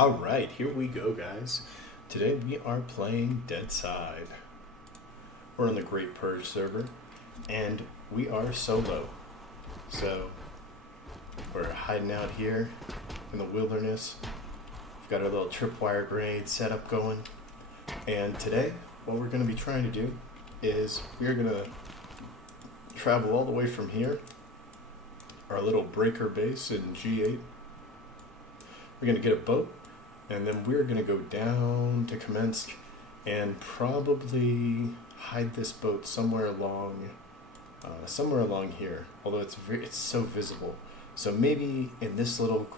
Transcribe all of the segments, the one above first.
Alright, here we go, guys. Today we are playing Deadside. We're on the Great Purge server, and we are solo. So, we're hiding out here in the wilderness. We've got our little tripwire grenade setup going. And today, what we're going to be trying to do is we're going to travel all the way from here, our little breaker base in G8. We're going to get a boat, and then we're going to go down to Kamensk and probably hide this boat somewhere along here, although it's so visible. So maybe in this little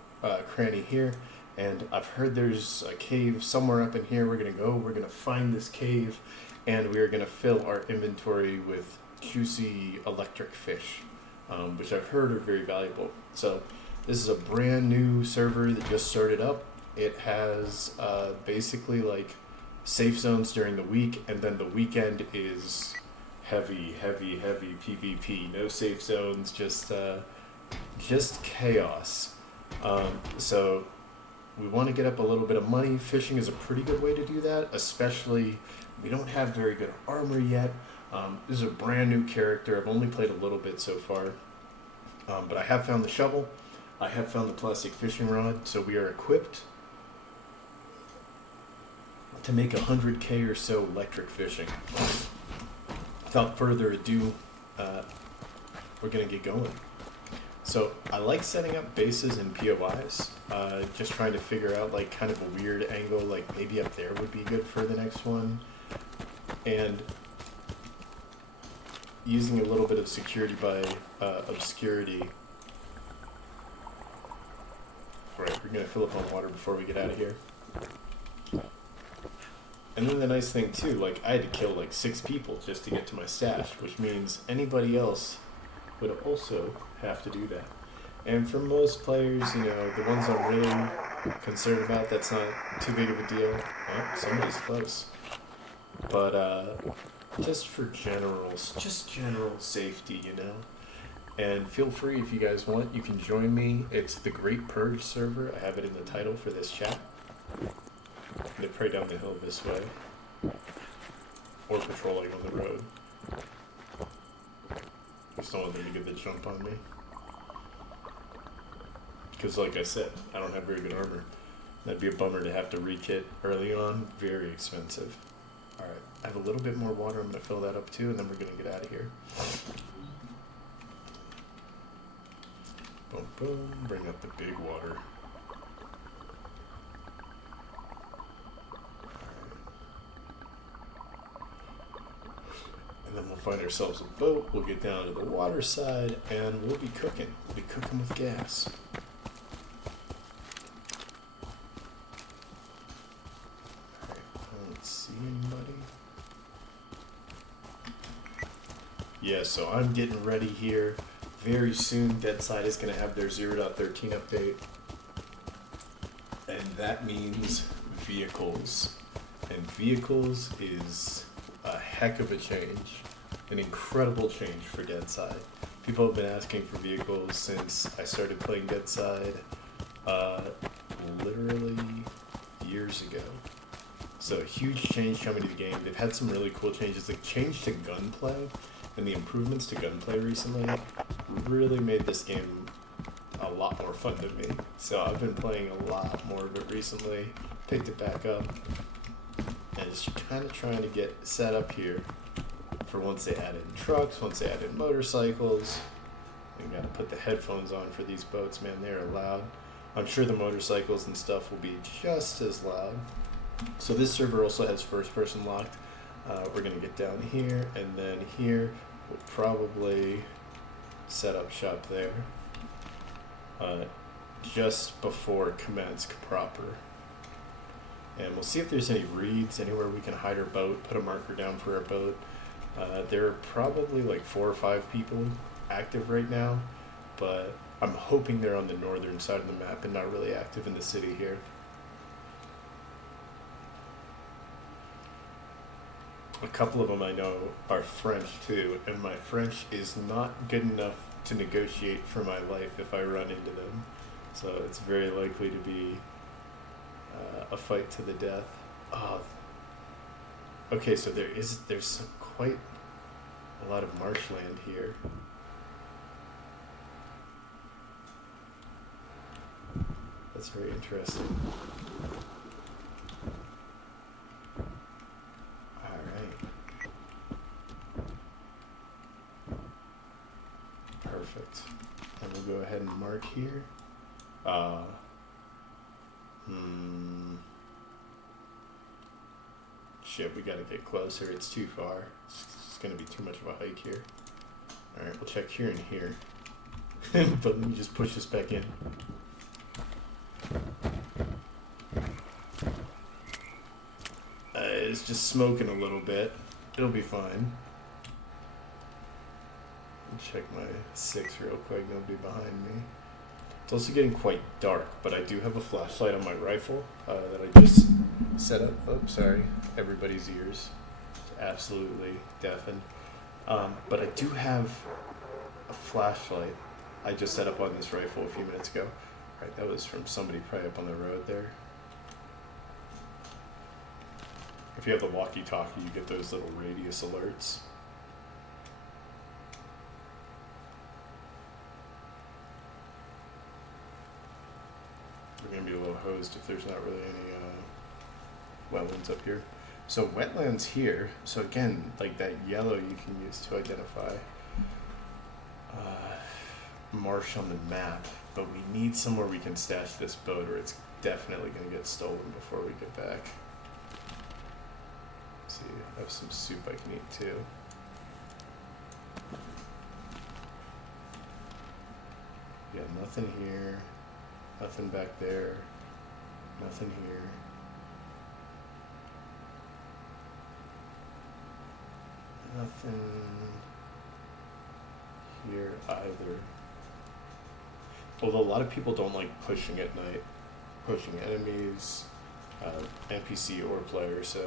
cranny here, and I've heard there's a cave somewhere up in here. We're going to find this cave, and we're going to fill our inventory with juicy electric fish, which I've heard are very valuable. So this is a brand new server that just started up. It has basically like safe zones during the week, and then the weekend is heavy PvP. No safe zones, just chaos. So we want to get up a little bit of money. Fishing is a pretty good way to do that, especially we don't have very good armor yet. This is a brand new character. I've only played a little bit so far, but I have found the shovel. I have found the plastic fishing rod, so we are equipped to make 100k or so electric fishing. Without further ado, we're gonna get going. So I like setting up bases in POIs, just trying to figure out like kind of a weird angle, like maybe up there would be good for the next one, and using a little bit of security by obscurity. Right, we're gonna fill up on water before we get out of here. And then the nice thing too, like I had to kill like 6 people just to get to my stash, which means anybody else would also have to do that. And for most players, you know, the ones I'm really concerned about, that's not too big of a deal. Oh, somebody's close. But just for general safety, you know. And feel free, if you guys want, you can join me. It's the Great Purge server. I have it in the title for this chat. They pray down the hill this way, or patrolling on the road. Just don't want them to get the jump on me, because like I said, I don't have very good armor. That'd be a bummer to have to re-kit early on. Very expensive. Alright, I have a little bit more water. I'm going to fill that up too, and then we're going to get out of here. Boom, boom. Bring up the big water. And then we'll find ourselves a boat, we'll get down to the water side, and we'll be cooking. We'll be cooking with gas. Alright, I don't see anybody. Yeah, so I'm getting ready here. Very soon, Deadside is going to have their 0.13 update. And that means vehicles. And vehicles is a heck of a change, an incredible change for Deadside. People have been asking for vehicles since I started playing Deadside, literally years ago. So a huge change coming to the game. They've had some really cool changes. The change to gunplay and the improvements to gunplay recently really made this game a lot more fun to me. So I've been playing a lot more of it recently, picked it back up, and just kind of trying to get set up here for once they add in trucks, once they add in motorcycles. We gotta put the headphones on for these boats, man, they're loud. I'm sure the motorcycles and stuff will be just as loud. So this server also has first person locked. We're gonna get down here, and then here we'll probably set up shop there. Just before Kamensk proper. And we'll see if there's any reeds anywhere we can hide our boat, put a marker down for our boat. There are probably like 4 or 5 people active right now, but I'm hoping they're on the northern side of the map and not really active in the city here. A couple of them I know are French too, and my French is not good enough to negotiate for my life if I run into them. So it's very likely to be a fight to the death. Oh, okay, so there's quite a lot of marshland here. That's very interesting. Alright. Perfect. And we'll go ahead and mark here. Shit, we gotta get closer. It's too far. It's gonna be too much of a hike here. Alright, we'll check here and here. But let me just push this back in. It's just smoking a little bit. It'll be fine. Check my 6 real quick. Nobody behind me. It's also getting quite dark, but I do have a flashlight on my rifle that I just set up. Oh, sorry. Everybody's ears. It's absolutely deafened. But I do have a flashlight I just set up on this rifle a few minutes ago. Alright, that was from somebody probably up on the road there. If you have the walkie-talkie, you get those little radius alerts. We're going to be a little hosed if there's not really any wetlands up here. So wetlands here, so again, like that yellow you can use to identify marsh on the map, but we need somewhere we can stash this boat or it's definitely going to get stolen before we get back. Let's see, I have some soup I can eat too. Yeah, nothing here, nothing back there, nothing here. Nothing here either. Although a lot of people don't like pushing at night, pushing enemies, NPC or player, so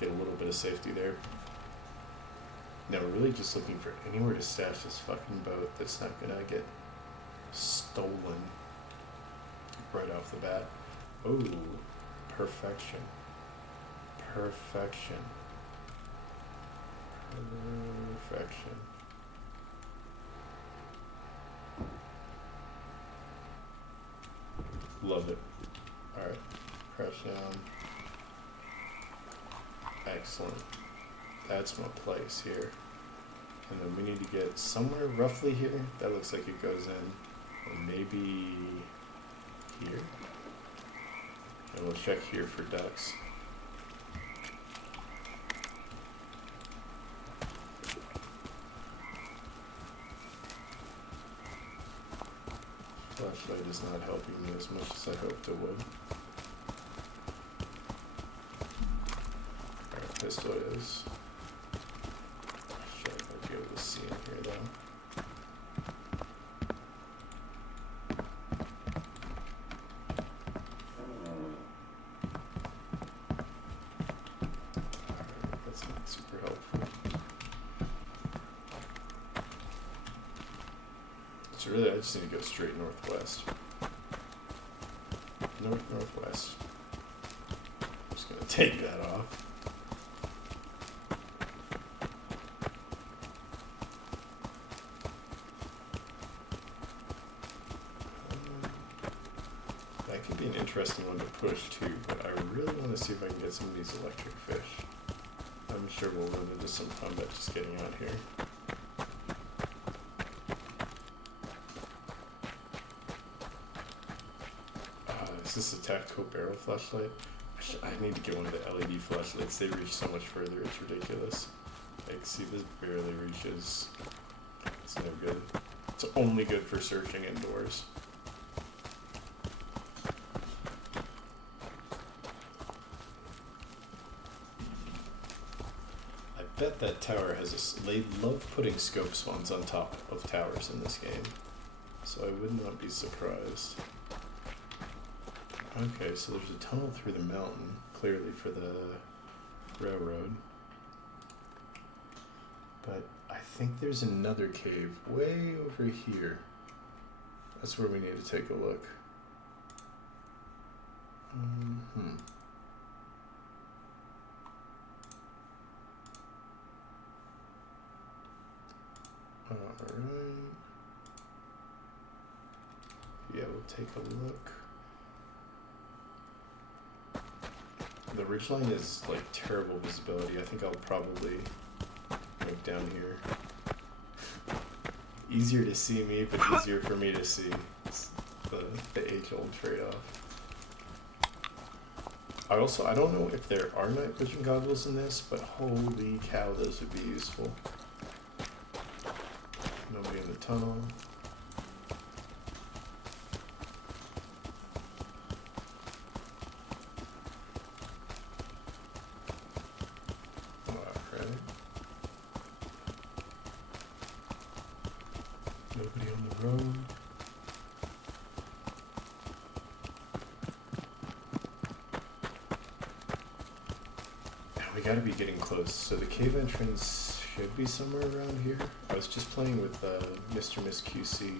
get a little bit of safety there. Now we're really just looking for anywhere to stash this fucking boat that's not gonna get stolen right off the bat. Oh, perfection. Perfection. Perfection. Love it. Alright, crash down. Excellent. That's my place here. And then we need to get somewhere roughly here. That looks like it goes in. Or maybe here. And we'll check here for ducks. Flashlight is not helping me as much as I hoped it would. Alright, pistol is. Shit, I might be able to see in here though. Alright, that's not super helpful. So really, I just need to go straight northwest. Northwest. I'm just gonna take that off. That could be an interesting one to push too, but I really want to see if I can get some of these electric fish. I'm sure we'll run into some combat just getting out here. Is this a tactical barrel flashlight? I need to get one of the LED flashlights. They reach so much further, it's ridiculous. Like, see, this barely reaches. It's no good. It's only good for searching indoors. I bet that tower has they love putting scope spawns on top of towers in this game. So I would not be surprised. Okay, so there's a tunnel through the mountain, clearly for the railroad. But I think there's another cave way over here. That's where we need to take a look. Alright. Yeah, we'll take a look. The ridgeline is like terrible visibility. I think I'll probably look down here. Easier to see me, but easier for me to see. It's the age-old trade-off. I don't know if there are night vision goggles in this, but holy cow, those would be useful. Nobody in the tunnel. Alright. Nobody on the road. We gotta be getting close. So the cave entrance should be somewhere around here. I was just playing with Mr. Miss QC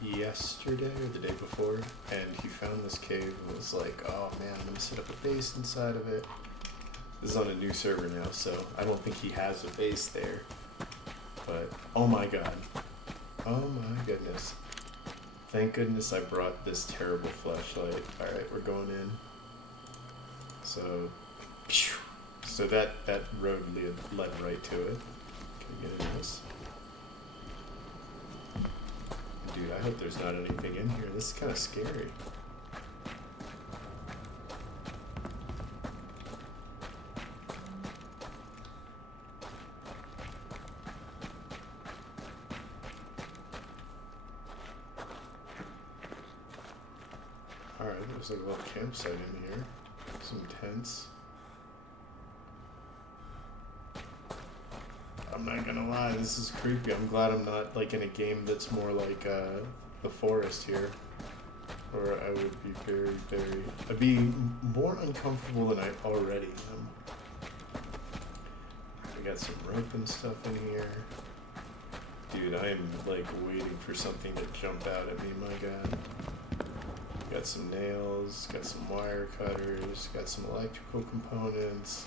yesterday or the day before, and he found this cave and was like, oh man, I'm gonna set up a base inside of it. This is on a new server now, so I don't think he has a base there. But, oh my god. Oh my goodness. Thank goodness I brought this terrible flashlight. Alright, we're going in. So that road led right to it. Can we get in this? Dude, I hope there's not anything in here. This is kind of scary. Alright, there's like a little campsite in here. Some tents. I'm not gonna lie, this is creepy. I'm glad I'm not like in a game that's more like the forest here, or I would be I'd be more uncomfortable than I already am. We got some rope and stuff in here. Dude, I am like waiting for something to jump out at me, my god. Got some nails, got some wire cutters, got some electrical components.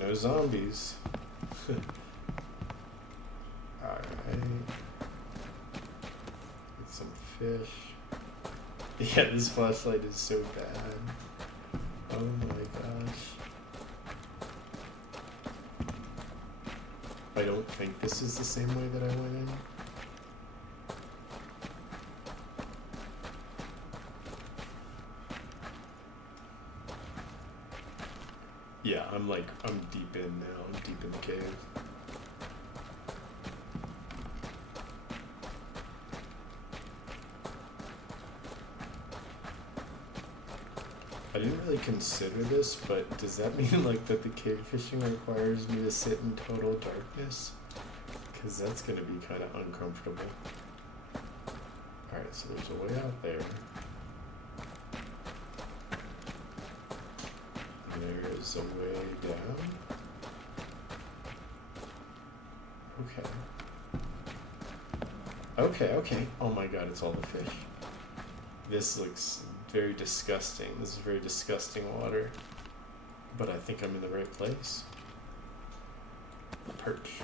No zombies. Alright. Get some fish. Yeah, this flashlight is so bad. Oh my gosh. I don't think this is the same way that I went in. Yeah, I'm deep in now. I'm deep in the cave. I didn't really consider this, but does that mean like that the cave fishing requires me to sit in total darkness? Because that's going to be kind of uncomfortable. Alright, so there's a way out there. There's a way down. Okay. Oh my god, it's all the fish. This looks very disgusting. This is very disgusting water. But I think I'm in the right place. Perch.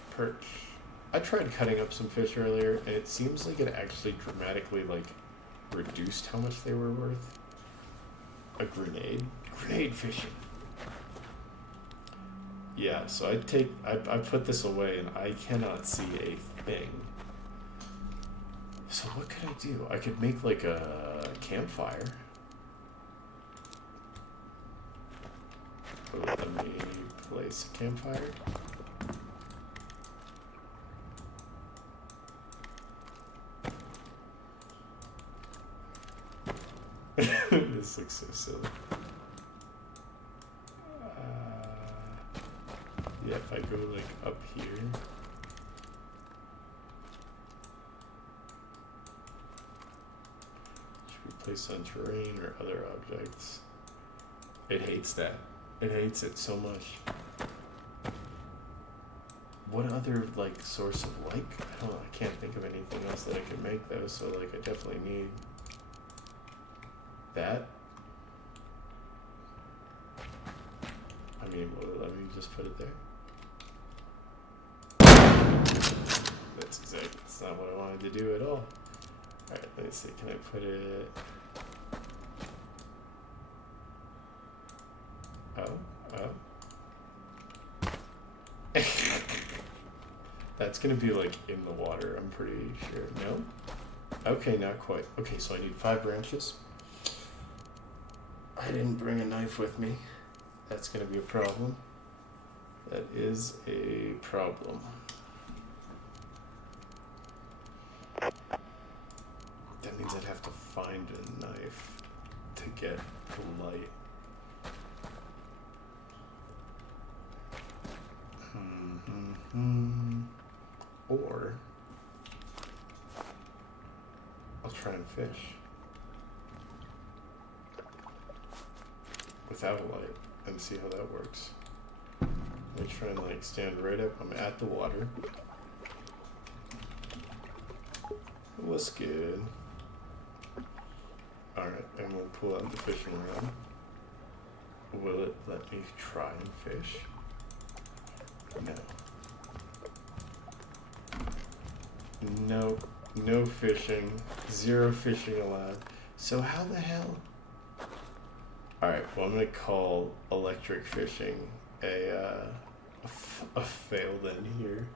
I tried cutting up some fish earlier, and it seems like it actually dramatically, like, reduced how much they were worth. A grenade. Grenade fishing. Yeah, so I put this away and I cannot see a thing. So what could I do? I could make like a campfire. Let me place a campfire. This looks so silly. Yeah, if I go like up here. Should we place on terrain or other objects? It hates that. It hates it so much. What other like source of like? I don't know, I can't think of anything else that I can make though, so like I definitely need that. I mean, will it let me just put it there? That's not what I wanted to do at all. Alright, let me see, can I put it... Oh. That's gonna be like in the water, I'm pretty sure. No? Okay, not quite. Okay, so I need 5 branches. I didn't bring a knife with me. That's gonna be a problem. That is a problem. That means I'd have to find a knife to get the light. Or I'll try and fish without a light and see how that works. Let me try and like stand right up. I'm at the water. What's good? Alright, and we'll pull out the fishing rod. Will it let me try and fish? No. Nope, no fishing, 0 fishing allowed. So how the hell? Alright, well I'm gonna call electric fishing a fail then here.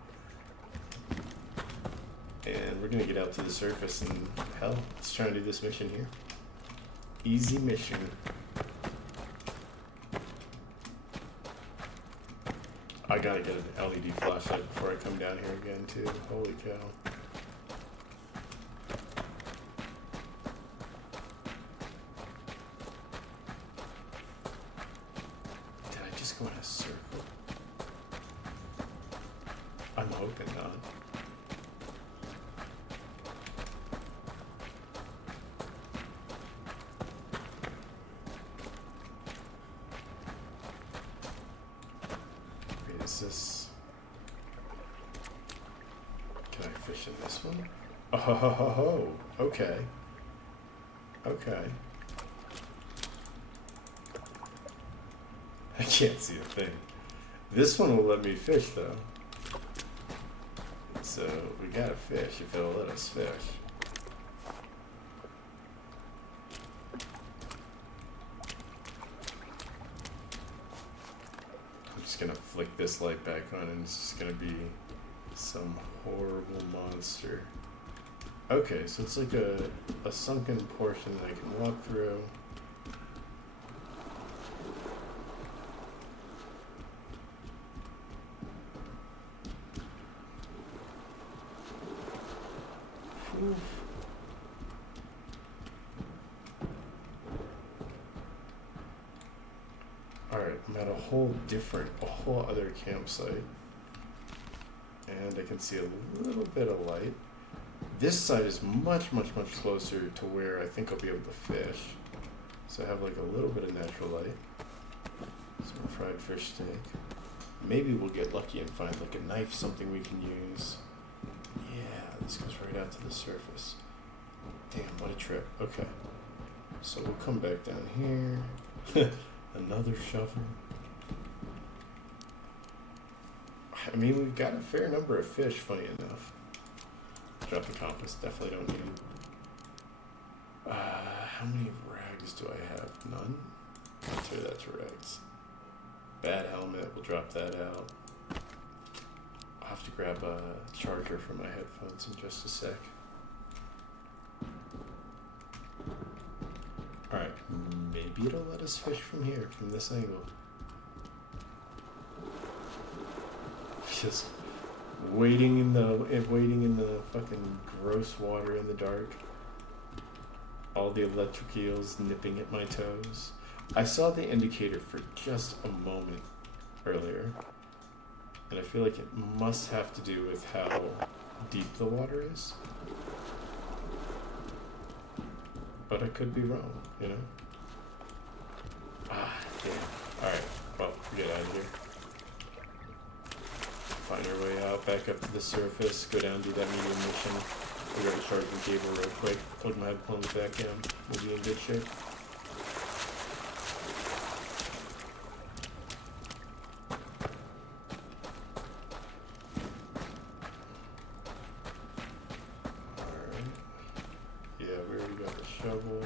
And we're gonna get out to the surface and hell, let's try and do this mission here. Easy mission. I gotta get an LED flashlight before I come down here again too. Holy cow. Did I just go in a circle? I'm hoping not. Is this... Can I fish in this one? Oh, okay. Okay. I can't see a thing. This one will let me fish though. So we gotta fish if it'll let us fish. Gonna flick this light back on and it's just gonna be some horrible monster. Okay, so it's like a sunken portion that I can walk through. Whew. Alright, I'm at a whole other campsite. And I can see a little bit of light. This side is much closer to where I think I'll be able to fish. So I have like a little bit of natural light. Some fried fish steak. Maybe we'll get lucky and find like a knife, something we can use. Yeah, this goes right out to the surface. Damn, what a trip. Okay. So we'll come back down here. Another shovel. I mean, we've got a fair number of fish, funny enough. Drop the compass, definitely don't need them. How many rags do I have? None? I'll say that's rags. Bad helmet, we'll drop that out. I'll have to grab a charger for my headphones in just a sec. Alright, maybe it'll let us fish from here, from this angle. Just waiting in the fucking gross water in the dark. All the electric eels nipping at my toes. I saw the indicator for just a moment earlier, and I feel like it must have to do with how deep the water is. But I could be wrong, you know? Ah, damn. Alright, well, get out of here. Find our way out, back up to the surface, go down, do that medium mission. I gotta charge the cable real quick, plug my headphones back in, we'll be in good shape. grab a shovel.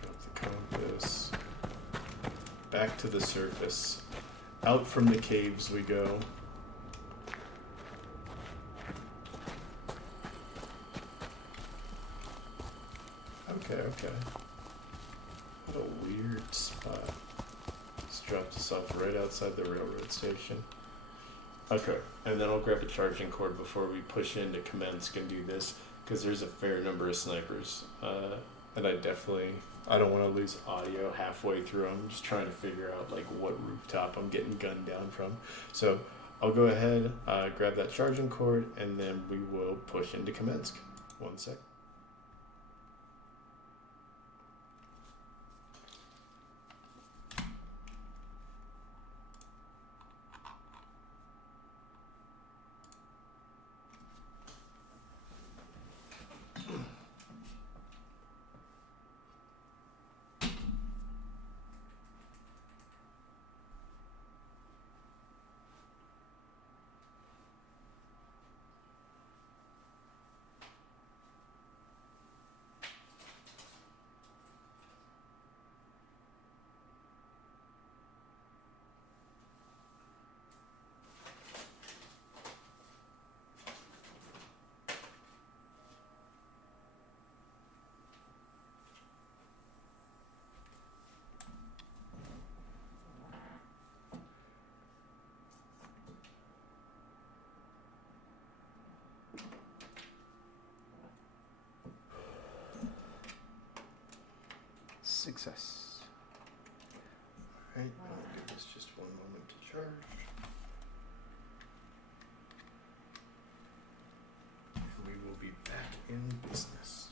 Drop the compass. Back to the surface. Out from the caves we go. Okay. What a weird spot. Just dropped us off right outside the railroad station. Okay, and then I'll grab a charging cord before we push into Kamensk and do this, because there's a fair number of snipers. And I don't want to lose audio halfway through. I'm just trying to figure out like what rooftop I'm getting gunned down from. So I'll go ahead, grab that charging cord, and then we will push into Kamensk. 1 sec. Success. Alright, I'll give this just 1 moment to charge. And we will be back in business.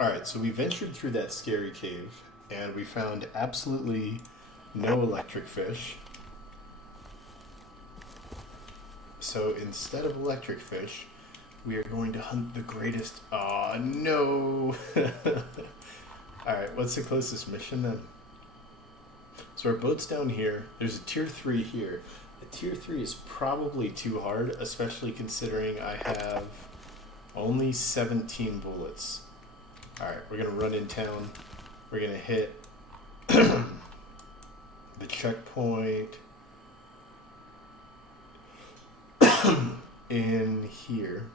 Alright, so we ventured through that scary cave, and we found absolutely no electric fish. So instead of electric fish, we are going to hunt the greatest... Aw, no! Alright, what's the closest mission then? So our boat's down here. There's a tier 3 here. A tier 3 is probably too hard, especially considering I have only 17 bullets. Alright, we're going to run in town. We're going to hit the checkpoint in here.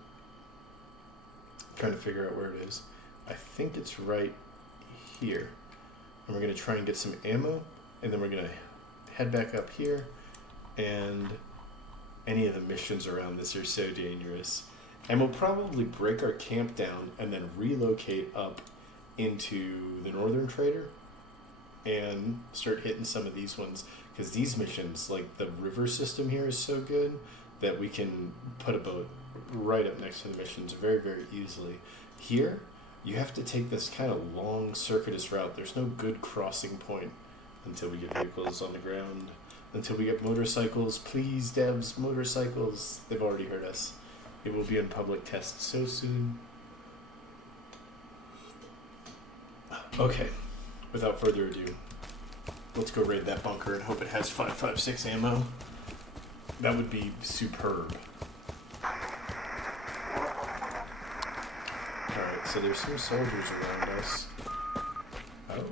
I'm trying to figure out where it is. I think it's right here. And we're going to try and get some ammo, and then we're going to head back up here, and any of the missions around this are so dangerous. And we'll probably break our camp down and then relocate up into the Northern Trader and start hitting some of these ones. Because these missions, like the river system here is so good that we can put a boat right up next to the missions very, very easily. Here, you have to take this kind of long circuitous route. There's no good crossing point until we get vehicles on the ground. until we get motorcycles. Please, devs, motorcycles. They've already heard us. It will be in public test so soon. Okay, without further ado, let's go raid that bunker and hope it has 5.56 ammo. That would be superb. Alright, so there's some soldiers around us. Oh.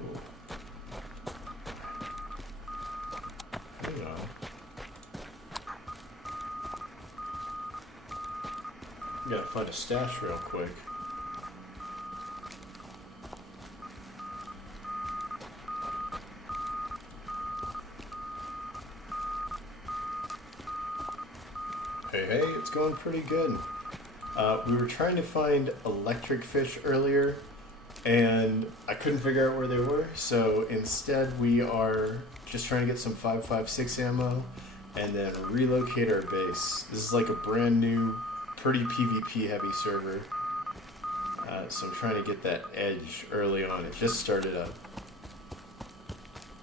Hang on. We gotta find a stash real quick. Hey, hey, it's going pretty good. We were trying to find electric fish earlier, and I couldn't figure out where they were, so instead we are just trying to get some 5.56 ammo and then relocate our base. This is like a brand new, pretty PvP heavy server, so I'm trying to get that edge early on. It just started up.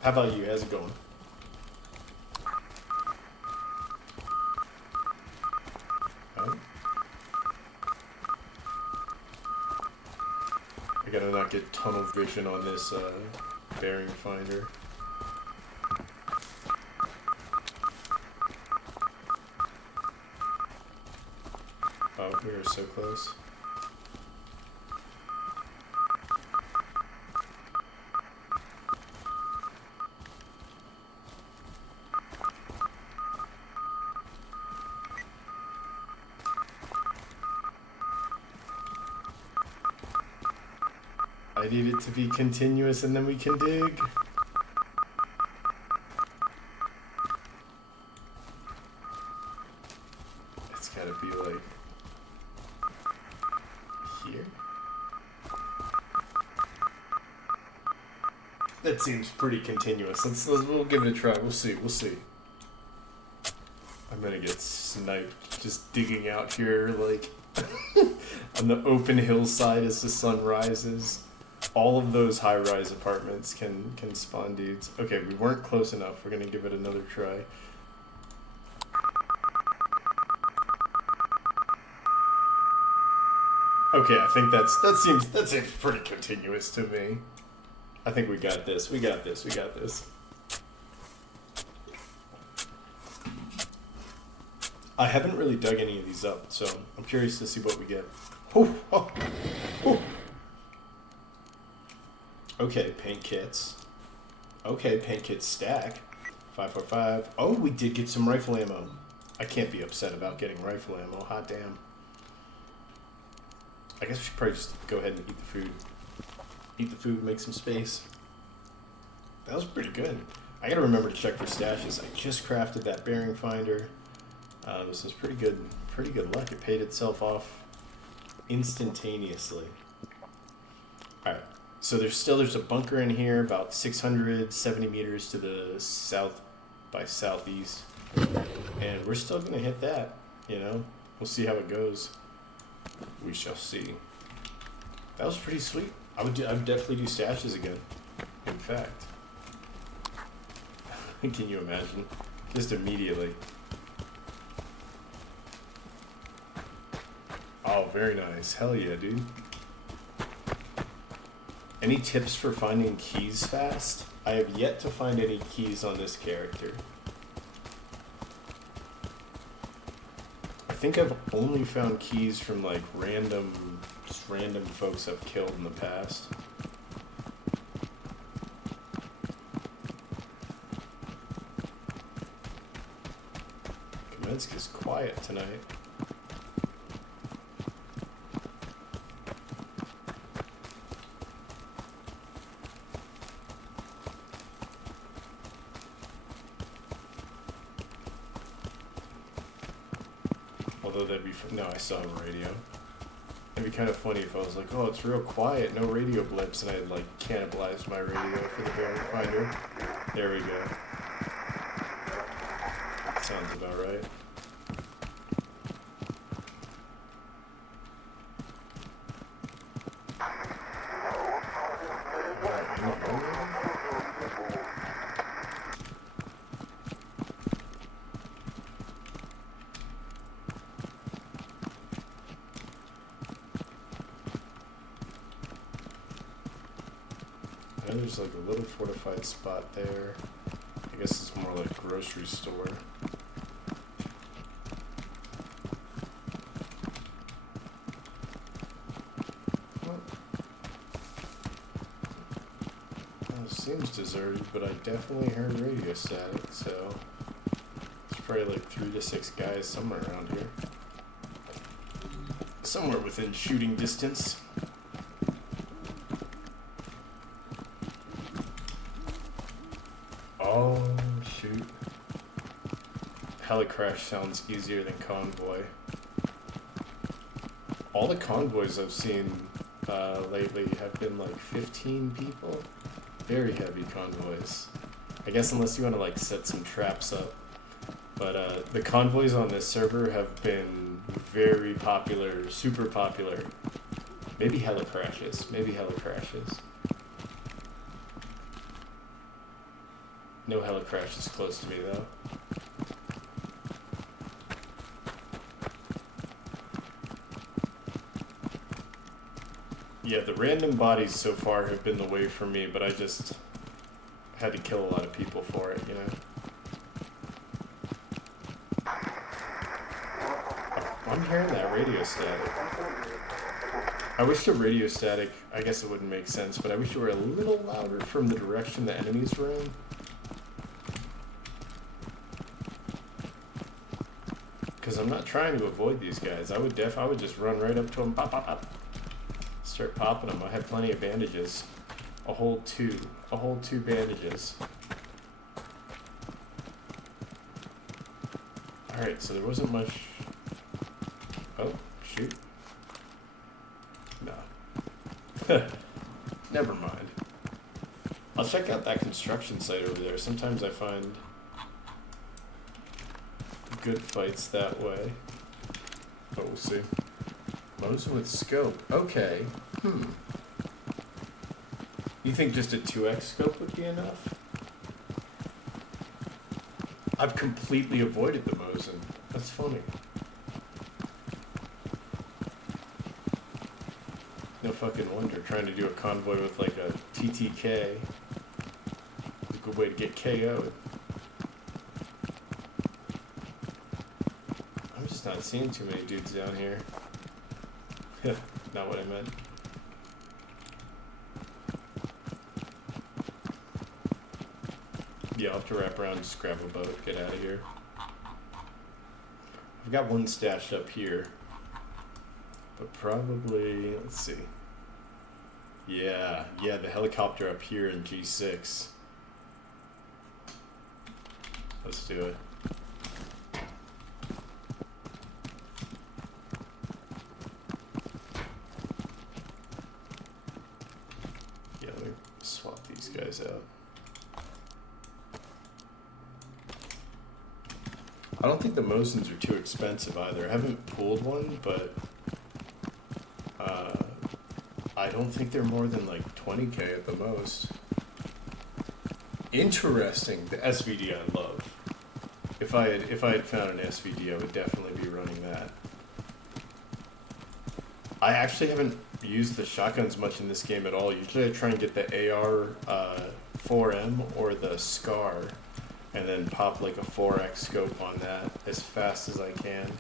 How about you? How's it going? I gotta not get tunnel vision on this bearing finder. Oh, we are so close. I need it to be continuous and then we can dig. It's gotta be like here. That seems pretty continuous. We'll give it a try. We'll see. I'm gonna get sniped just digging out here like on the open hillside as the sun rises. All of those high-rise apartments can spawn dudes. Okay, we weren't close enough. We're gonna give it another try. Okay, I think that seems pretty continuous to me. I think we got this. We got this. I haven't really dug any of these up, so I'm curious to see what we get. Okay, paint kits. Okay, paint kits stack. 5.45. Oh, we did get some rifle ammo. I can't be upset about getting rifle ammo. Hot damn. I guess we should probably just go ahead and eat the food. Eat the food, make some space. That was pretty good. I gotta remember to check for stashes. I just crafted that bearing finder. This was pretty good luck. It paid itself off instantaneously. Alright. So there's a bunker in here about 670 meters to the south by southeast, and we're still gonna hit that. You know, we'll see how it goes. We shall see. That was pretty sweet. I would definitely do stashes again. In fact, can you imagine? Just immediately. Oh, very nice. Hell yeah, dude. Any tips for finding keys fast? I have yet to find any keys on this character. I think I've only found keys from like just random folks I've killed in the past. Kamensk is quiet tonight. Although that'd be no, I still have a radio. It'd be kind of funny if I was like, oh, it's real quiet, no radio blips, and I had like cannibalized my radio for the bearing finder. There we go. Sounds about right. there's like a little fortified spot there. I guess it's more like a grocery store. It seems deserted, but I definitely heard radio static, so it's probably like 3 to 6 guys somewhere around here. Somewhere within shooting distance. Oh, shoot. Helicrash sounds easier than convoy. All the convoys I've seen lately have been like 15 people. Very heavy convoys. I guess unless you want to like set some traps up. But the convoys on this server have been very popular, super popular. Maybe helicrashes. Maybe helicrashes. No helicrashes close to me though. Yeah, the random bodies so far have been the way for me, but I just had to kill a lot of people for it, you know? I'm hearing that radio static. I wish the radio static, I guess it wouldn't make sense, but I wish it were a little louder from the direction the enemies were in. Because I'm not trying to avoid these guys. I would just run right up to them, pop, pop, pop. Start popping them. I have plenty of bandages. A whole two bandages. Alright, so there wasn't much. Oh, shoot. No. Never mind. I'll check out that construction site over there. Sometimes I find good fights that way. But we'll see. Modes with scope. Okay. You think just a 2x scope would be enough? I've completely avoided the Mosin. That's funny. No fucking wonder. Trying to do a convoy with like a TTK is a good way to get KO'd. I'm just not seeing too many dudes down here. Not what I meant. Yeah, I'll have to wrap around and just grab a boat, get out of here. I've got one stashed up here. But probably, let's see. Yeah, the helicopter up here in G6. Let's do it. Yeah, let me swap these guys out. I don't think the Mosins are too expensive either. I haven't pulled one, but I don't think they're more than like 20k at the most. Interesting. The SVD I love. If I had found an SVD, I would definitely be running that. I actually haven't used the shotguns much in this game at all. Usually I try and get the AR 4M or the SCAR and then pop like a 4x scope on that as fast as I can.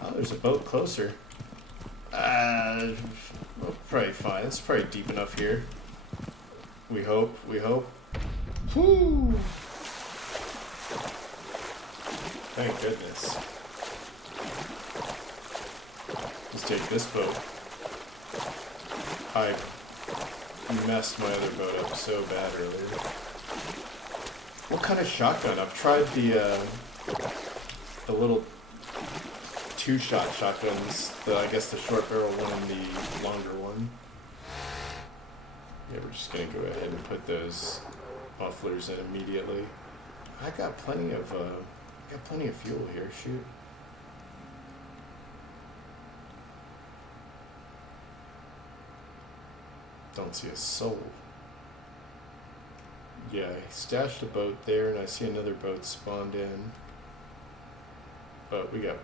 Oh, there's a boat closer. Well, probably fine. It's probably deep enough here. We hope. Woo! Thank goodness. Let's take this boat. I messed my other boat up so bad earlier. What kind of shotgun? I've tried the little two-shot shotguns. I guess the short barrel one and the longer one. Yeah, we're just gonna go ahead and put those mufflers in immediately. I got plenty of fuel here. Shoot. Don't see a soul. Yeah, I stashed a boat there, and I see another boat spawned in. But we got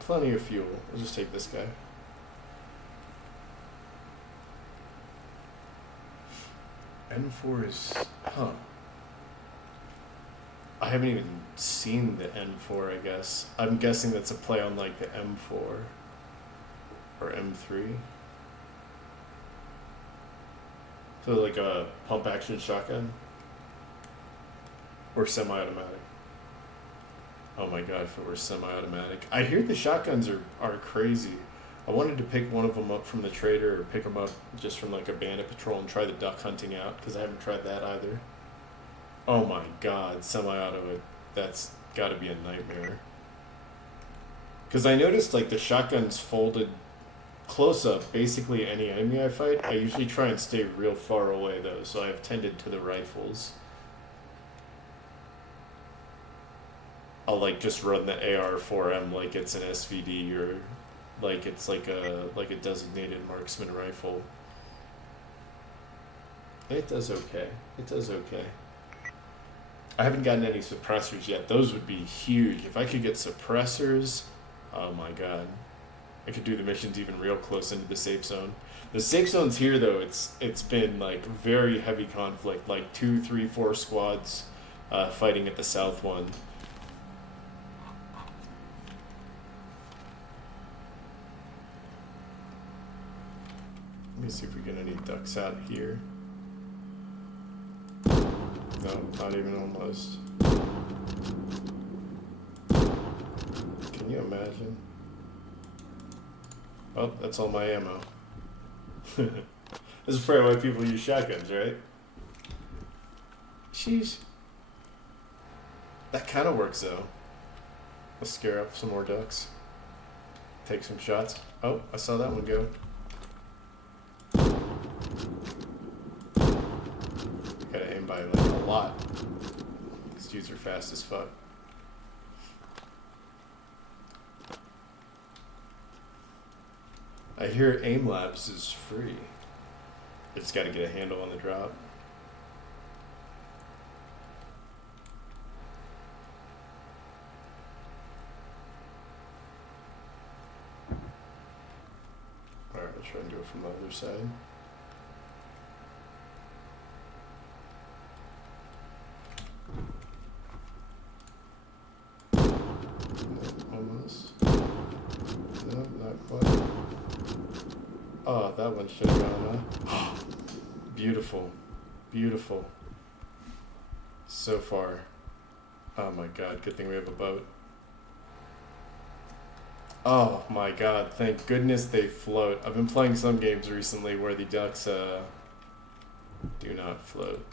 plenty of fuel. We'll just take this guy. N4 is... Huh. I haven't even seen the N4, I guess. I'm guessing that's a play on, like, the M4. Or M3. So, like a pump-action shotgun? Or semi-automatic? Oh my god, if it were semi-automatic. I hear the shotguns are crazy. I wanted to pick one of them up from the trader or pick them up just from like a bandit patrol and try the duck hunting out, because I haven't tried that either. Oh my god, semi-auto, that's gotta be a nightmare. Because I noticed like the shotgun's folded close up, basically any enemy I fight. I usually try and stay real far away though, so I've tended to the rifles. I'll like just run the AR-4M like it's an SVD or like it's like a designated marksman rifle. It does okay. It does okay. I haven't gotten any suppressors yet. Those would be huge. If I could get suppressors, oh my god. I could do the missions even real close into the safe zone. The safe zones here though, it's been like very heavy conflict, like 2, 3, 4 squads fighting at the south one. Let me see if we get any ducks out here. No, not even almost. Can you imagine? Oh, that's all my ammo. This is probably why people use shotguns, right? Sheesh. That kind of works though. Let's scare up some more ducks. Take some shots. Oh, I saw that one go. Gotta aim by like a lot. These dudes are fast as fuck. I hear aim labs is free. I just gotta get a handle on the drop. Alright, I'll try and do it from the other side. Almost. No, not quite. Oh, that one should have gone, huh? Beautiful. Beautiful. So far. Oh my god, good thing we have a boat. Oh my god, thank goodness they float. I've been playing some games recently where the ducks do not float.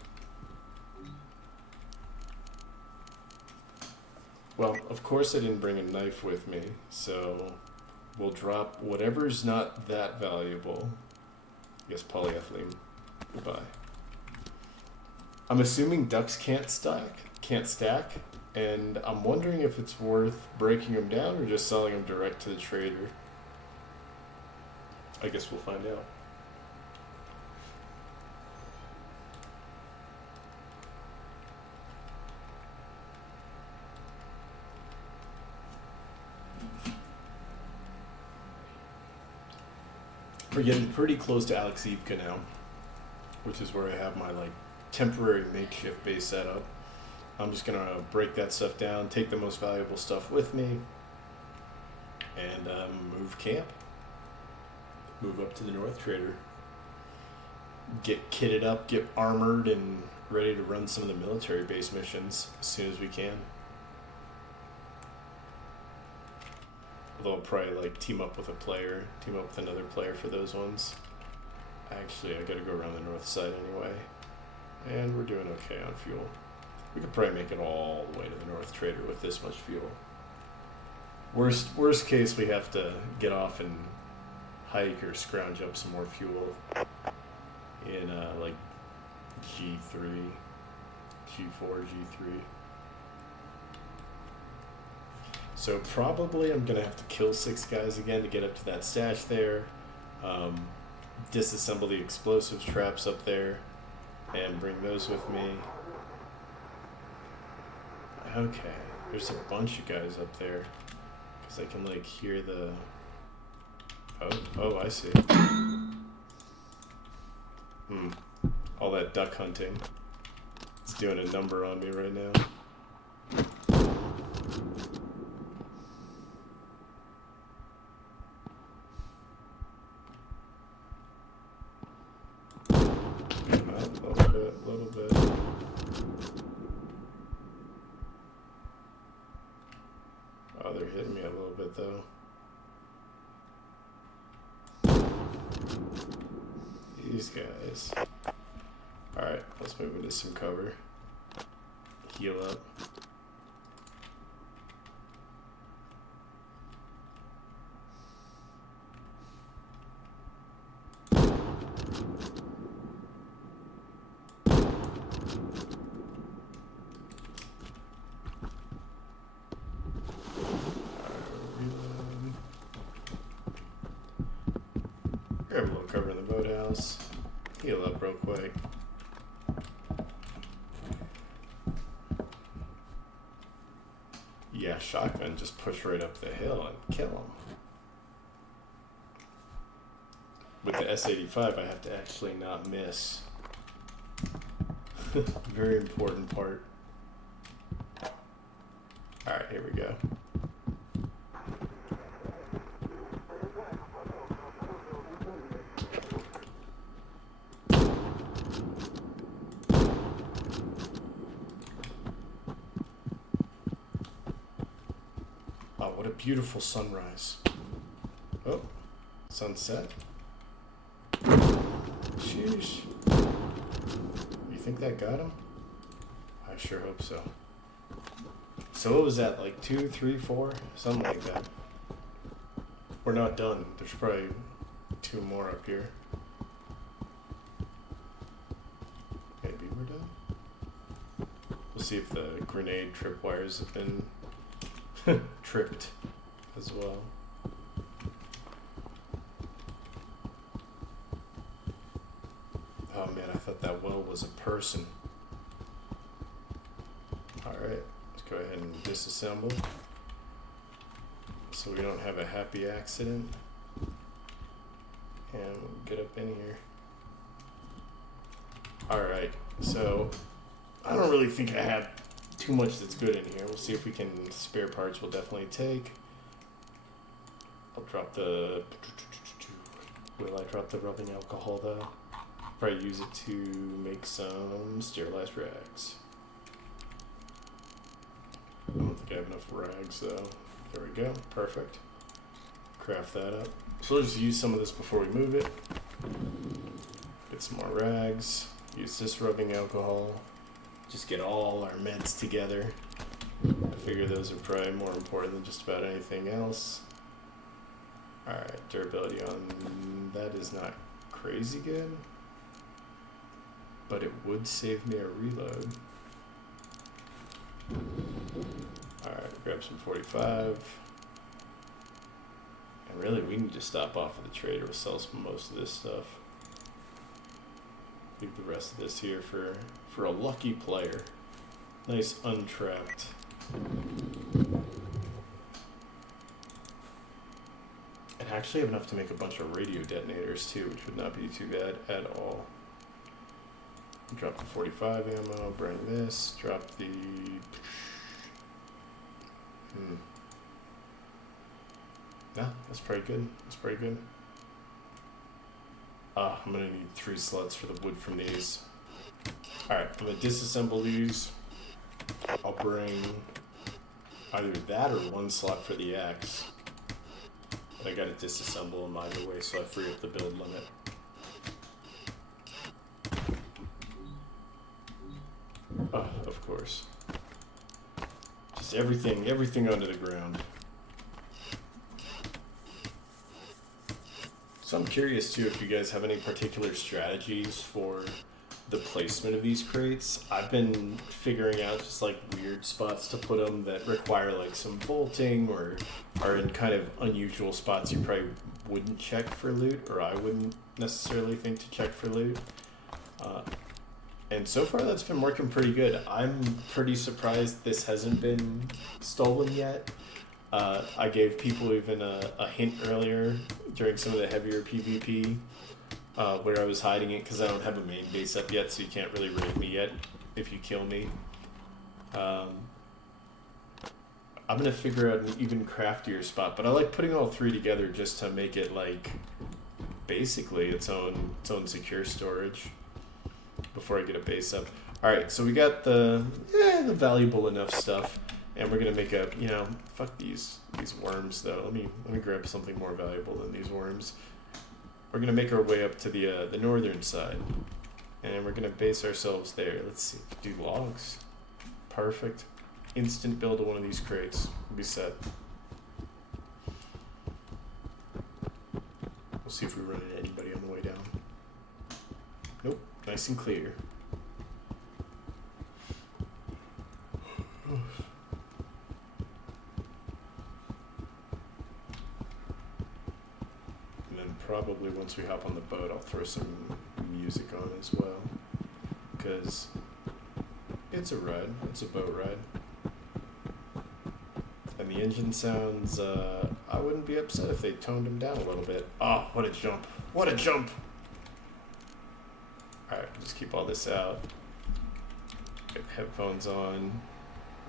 Well, of course I didn't bring a knife with me, so we'll drop whatever's not that valuable. I guess polyethylene. Goodbye. I'm assuming ducks can't stack, and I'm wondering if it's worth breaking them down or just selling them direct to the trader. I guess we'll find out. We're getting pretty close to Alexivka now, which is where I have my like temporary makeshift base set up. I'm just gonna break that stuff down, take the most valuable stuff with me, and move camp. Move up to the North Trader. Get kitted up, get armored, and ready to run some of the military base missions as soon as we can. Although I'll probably like team up with another player for those ones. Actually, I gotta go around the north side anyway. And we're doing okay on fuel. We could probably make it all the way to the North Trader with this much fuel. Worst case, we have to get off and hike or scrounge up some more fuel in like G3, G4, G3. So probably I'm gonna have to kill 6 guys again to get up to that stash there, disassemble the explosives traps up there, and bring those with me. Okay, there's a bunch of guys up there, because I can like hear the... Oh, I see. All that duck hunting. It's doing a number on me right now. A little bit. Oh, they're hitting me a little bit though. These guys. Alright, let's move into some cover. Heal up. Grab a little cover in the boathouse. Heal up real quick. Yeah, shotgun, just push right up the hill and kill him. With the S85, I have to actually not miss. Very important part. Alright, here we go. Oh, what a beautiful sunrise. Oh, sunset. Sheesh. You think that got him? I sure hope so. So what was that, like 2, 3, 4? Something like that. We're not done. There's probably 2 more up here. Maybe we're done. We'll see if the grenade tripwires have been tripped as well. Oh man, I thought that well was a person. Alright, let's go ahead and disassemble so we don't have a happy accident. And we'll get up in here. Alright, so I don't really think I have too much that's good in here. We'll see if we can, spare parts we'll definitely take. I'll drop the, will I drop the rubbing alcohol though? Probably use it to make some sterilized rags. I don't think I have enough rags though. There we go, perfect. Craft that up. So we'll just use some of this before we move it. Get some more rags, use this rubbing alcohol. Just get all our meds together. I figure those are probably more important than just about anything else. Alright, durability on that is not crazy good, but it would save me a reload. Alright, grab some 45. And really, we need to stop off at the trader. We'll sell most of this stuff. Leave the rest of this here for a lucky player. Nice untrapped. And I actually have enough to make a bunch of radio detonators too, which would not be too bad at all. Drop the 45 ammo, bring this, drop the... No, that's pretty good. That's pretty good. I'm gonna need 3 slots for the wood from these. Alright, I'm gonna disassemble these. I'll bring either that or 1 slot for the axe. But I gotta disassemble them either way so I free up the build limit. Of course. Just everything under the ground. So I'm curious too if you guys have any particular strategies for the placement of these crates. I've been figuring out just like weird spots to put them that require like some bolting or are in kind of unusual spots you probably wouldn't check for loot, or I wouldn't necessarily think to check for loot. And so far that's been working pretty good. I'm pretty surprised this hasn't been stolen yet. I gave people even a hint earlier during some of the heavier PvP where I was hiding it because I don't have a main base up yet, so you can't really raid me yet if you kill me. I'm gonna figure out an even craftier spot, but I like putting all three together just to make it like basically its own secure storage before I get a base up. All right, so we got the valuable enough stuff, and we're gonna make a fuck these worms though. Let me grab something more valuable than these worms. We're gonna make our way up to the northern side, and we're gonna base ourselves there. Let's see, do logs. Perfect. Instant build of one of these crates. We'll be set. We'll see if we run into anybody on the way down. Nope, nice and clear. And then probably once we hop on the boat, I'll throw some music on as well, because it's a ride. It's a boat ride. And the engine sounds, I wouldn't be upset if they toned them down a little bit. Oh, what a jump. What a jump! Alright, just keep all this out. Get headphones on.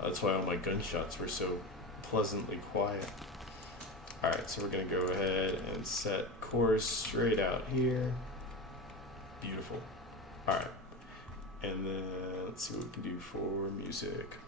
That's why all my gunshots were so pleasantly quiet. Alright, so we're going to go ahead and set course straight out here. Beautiful. Alright. And then let's see what we can do for music.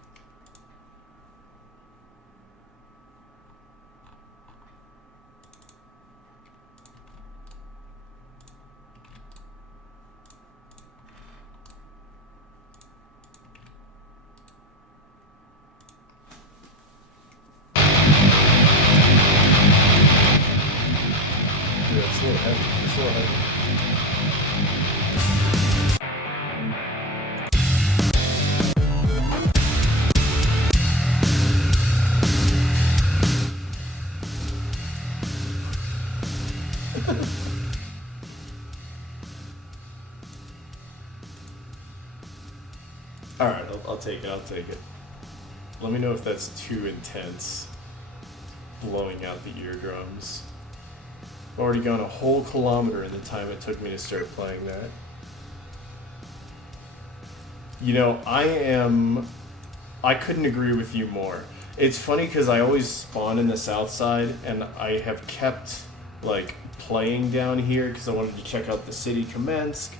It's a little heavy. It's a little heavy. Alright, I'll take it. I'll take it. Let me know if that's too intense. Blowing out the eardrums. Already gone a whole kilometer in the time it took me to start playing that. You know, I couldn't agree with you more. It's funny because I always spawn in the south side, and I have kept, like, playing down here because I wanted to check out the city Kamensk.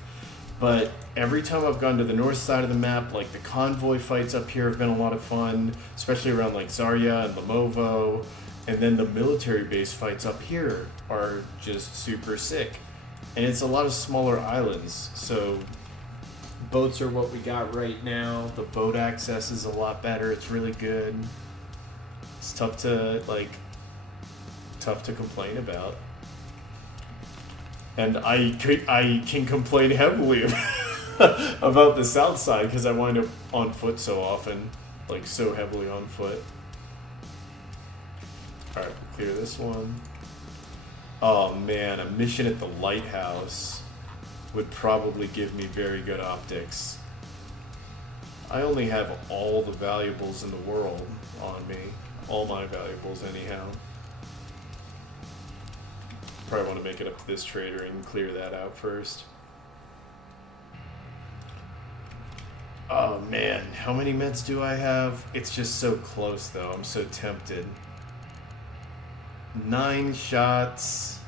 But every time I've gone to the north side of the map, like, the convoy fights up here have been a lot of fun, especially around, like, Zarya and Lamovo. And then the military base fights up here are just super sick. And it's a lot of smaller islands, so boats are what we got right now. The boat access is a lot better. It's really good. It's tough to complain about. And I can complain heavily about the south side because I wind up on foot so often, like so heavily on foot. Alright, clear this one. Oh man, a mission at the lighthouse would probably give me very good optics. I only have all the valuables in the world on me. All my valuables anyhow. Probably want to make it up to this trader and clear that out first. Oh man, how many meds do I have? It's just so close though, I'm so tempted. 9 shots.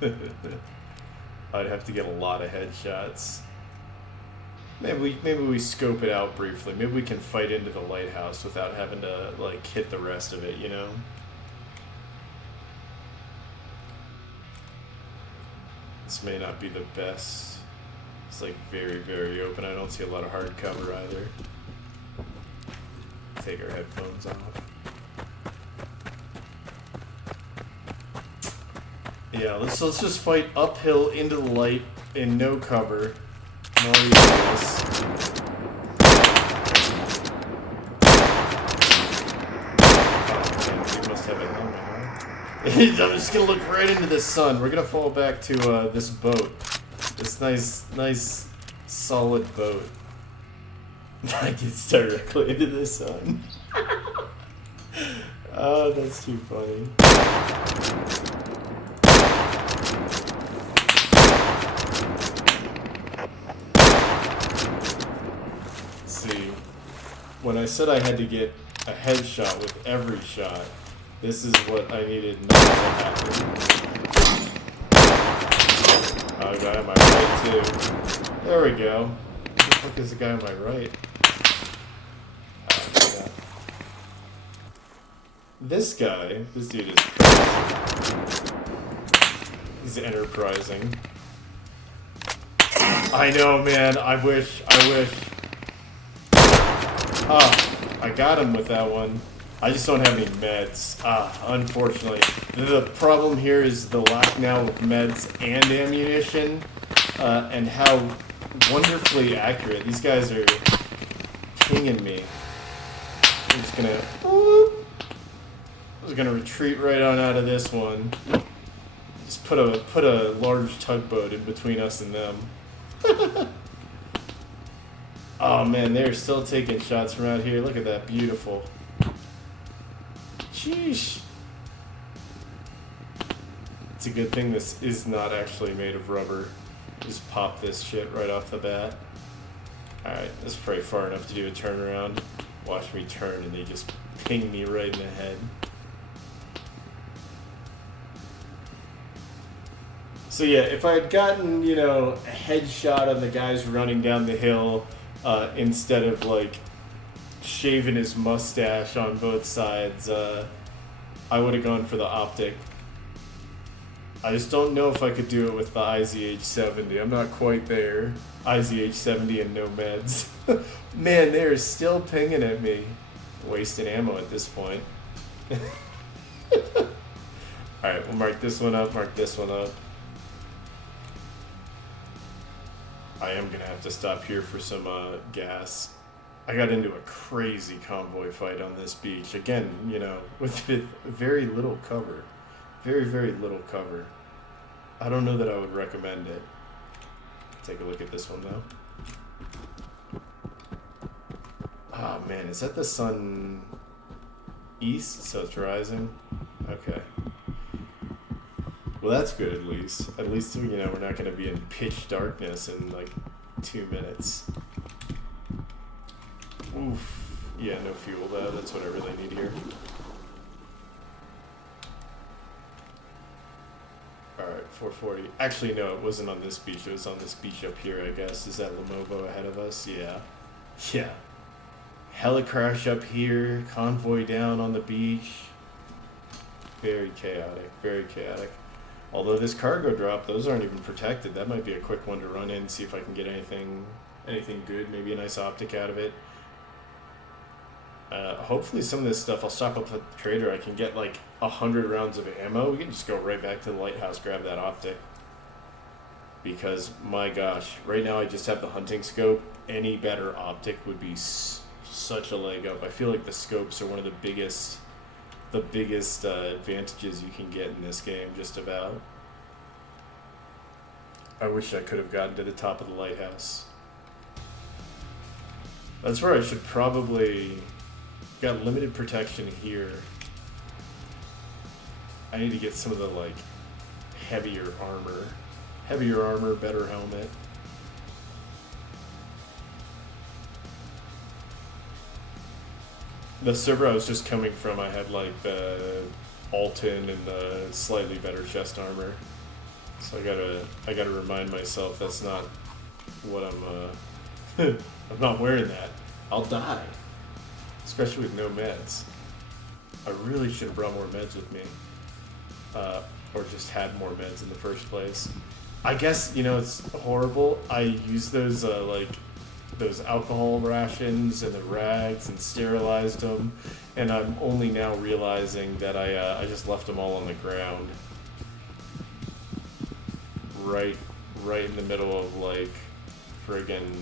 I'd have to get a lot of headshots. Maybe we scope it out briefly. Maybe we can fight into the lighthouse without having to like hit the rest of it, you know? This may not be the best. It's like very, very open. I don't see a lot of hard cover either. Take our headphones off. Yeah, let's just fight uphill into the light in no cover. No this. Oh man, we must have a helmet, huh? I'm just gonna look right into the sun. We're gonna fall back to this boat. This nice, solid boat. I gets directly into the sun. Oh, that's too funny. I said I had to get a headshot with every shot, this is what I needed not to happen. Oh, guy on my right too. There we go. Who the fuck is the guy on my right? Oh, this guy, this dude is crazy. He's enterprising. I know, man. I wish. Ah, I got him with that one. I just don't have any meds. Unfortunately. The problem here is the lack now of meds and ammunition, and how wonderfully accurate. These guys are pinging me. I'm just gonna retreat right on out of this one. Just put a large tugboat in between us and them. Oh man, they're still taking shots from out here. Look at that, beautiful. Sheesh. It's a good thing this is not actually made of rubber. Just pop this shit right off the bat. Alright, this is probably far enough to do a turnaround. Watch me turn and they just ping me right in the head. So yeah, if I had gotten, you know, a headshot on the guys running down the hill, instead of like shaving his mustache on both sides, I would have gone for the optic. I just don't know if I could do it with the IZH-70. I'm not quite there. IZH-70 and no meds. Man, they're still pinging at me. Wasting ammo at this point. Alright, we'll mark this one up, mark this one up. I am going to have to stop here for some gas. I got into a crazy convoy fight on this beach. Again, you know, with very little cover. Very, very little cover. I don't know that I would recommend it. Take a look at this one, though. Ah, man, is that the sun east? So it's rising? Okay. Well, that's good at least. At least, you know, we're not going to be in pitch darkness in like 2 minutes. Oof. Yeah, no fuel though. That's what I really need here. Alright, 440. Actually, no, it wasn't on this beach. It was on this beach up here, I guess. Is that Lamovo ahead of us? Yeah. Yeah. Helicrash up here. Convoy down on the beach. Very chaotic. Very chaotic. Although this cargo drop, those aren't even protected. That might be a quick one to run in, see if I can get anything good. Maybe a nice optic out of it. Hopefully some of this stuff, I'll stock up at the trader. I can get like 100 rounds of ammo. We can just go right back to the lighthouse, grab that optic. Because, my gosh, right now I just have the hunting scope. Any better optic would be such a leg up. I feel like the scopes are one of the biggest advantages you can get in this game, just about. I wish I could have gotten to the top of the lighthouse. That's where I should probably... Got limited protection here. I need to get some of the, like, heavier armor. Heavier armor, better helmet. The server I was just coming from, I had like the Alton and the slightly better chest armor. So I gotta remind myself that's not what I'm not wearing that. I'll die. Especially with no meds. I really should have brought more meds with me. Or just had more meds in the first place. I guess, you know, it's horrible. I use those like those alcohol rations and the rags and sterilized them, and I'm only now realizing that I just left them all on the ground, right in the middle of like friggin'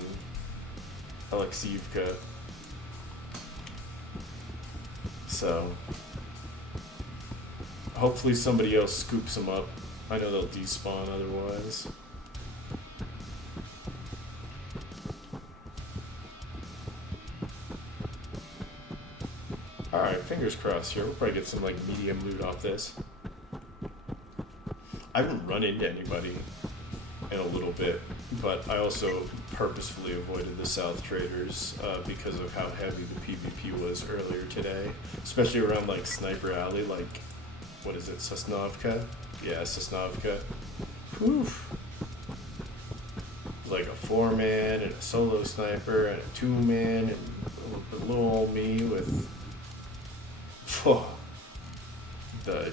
Alexeyevka. So hopefully somebody else scoops them up. I know they'll despawn otherwise. Alright, fingers crossed here. We'll probably get some like medium loot off this. I haven't run into anybody in a little bit. but I also purposefully avoided the South traders because of how heavy the PvP was earlier today, especially around like Sniper Alley, like, what is it, Sosnovka? Yeah, Sosnovka. Whew. Like a 4-man and a solo sniper and a 2-man and a little old me with the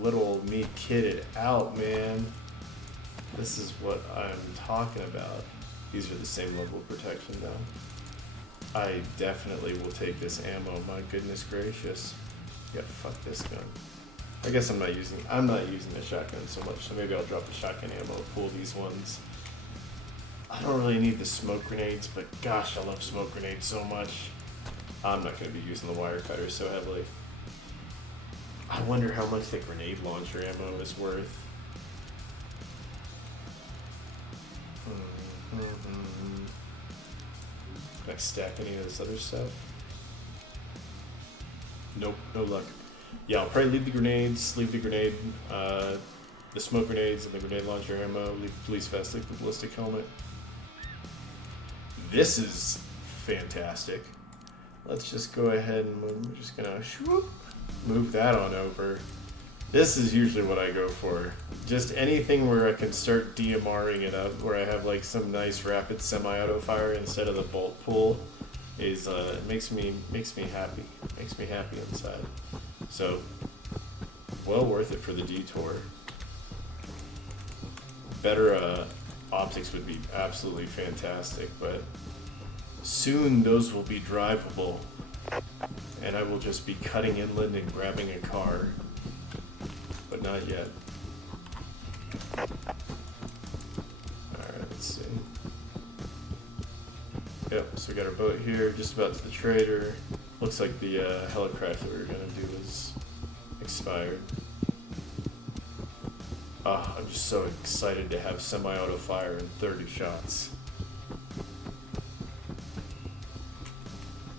little old me kitted out, man. This is what I'm talking about. These are the same level of protection though. I definitely will take this ammo, my goodness gracious. Yeah, fuck this gun. I guess I'm not using the shotgun so much, so maybe I'll drop the shotgun ammo, pull these ones. I don't really need the smoke grenades, but gosh, I love smoke grenades so much. I'm not going to be using the wire cutter so heavily. I wonder how much the grenade launcher ammo is worth. Can I stack any of this other stuff? Nope, no luck. Yeah, I'll probably leave the grenades, the smoke grenades and the grenade launcher ammo, leave the police vest, leave the ballistic helmet. This is fantastic. Let's just go ahead and we're just gonna move that on over. This is usually what I go for. Just anything where I can start DMRing it up, where I have like some nice rapid semi-auto fire instead of the bolt pull, is makes me happy. Makes me happy inside. So, well worth it for the detour. Better optics would be absolutely fantastic, but soon those will be drivable, and I will just be cutting inland and grabbing a car, but not yet. Alright, let's see. Yep, so we got our boat here, just about to the trader. Looks like the helicraft that we were going to do is expired. I'm just so excited to have semi-auto fire in 30 shots.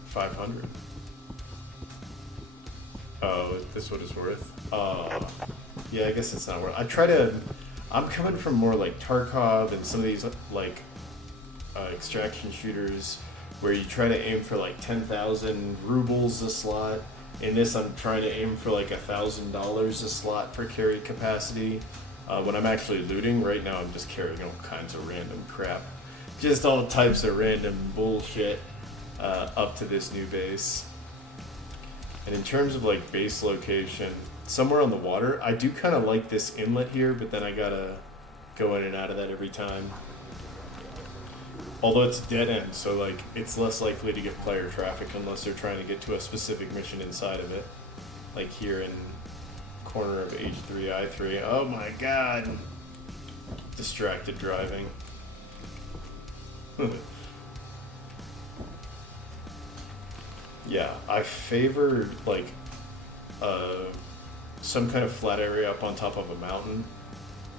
500. Oh, this what it's worth? Yeah, I guess it's not worth. I'm coming from more like Tarkov and some of these like extraction shooters where you try to aim for like 10,000 rubles a slot. In this, I'm trying to aim for like $1,000 a slot for carry capacity. When I'm actually looting, right now I'm just carrying all kinds of random crap. Just all types of random bullshit up to this new base. And in terms of like base location, somewhere on the water, I do kind of like this inlet here, but then I gotta go in and out of that every time. Although it's dead end, so like it's less likely to get player traffic unless they're trying to get to a specific mission inside of it. Like here in corner of H3I3. Oh my god! Distracted driving. Yeah, I favored like some kind of flat area up on top of a mountain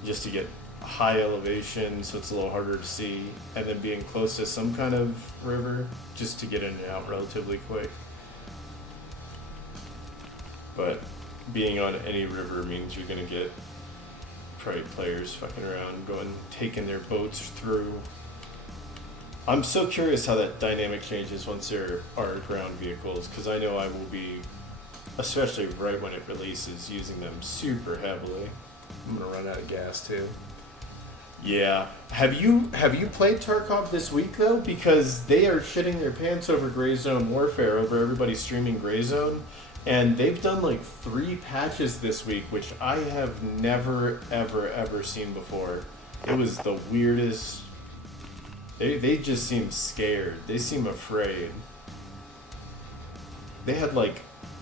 just to get high elevation so it's a little harder to see, and then being close to some kind of river just to get in and out relatively quick. But being on any river means you're gonna get probably players fucking around, taking their boats through. I'm so curious how that dynamic changes once there are ground vehicles, because I know I will be, especially right when it releases, using them super heavily. I'm gonna run out of gas too. Yeah. Have you played Tarkov this week though? Because they are shitting their pants over Gray Zone Warfare, over everybody streaming Gray Zone, and they've done like 3 patches this week, which I have never ever seen before. It was the weirdest. They just seem scared. They seem afraid. They had like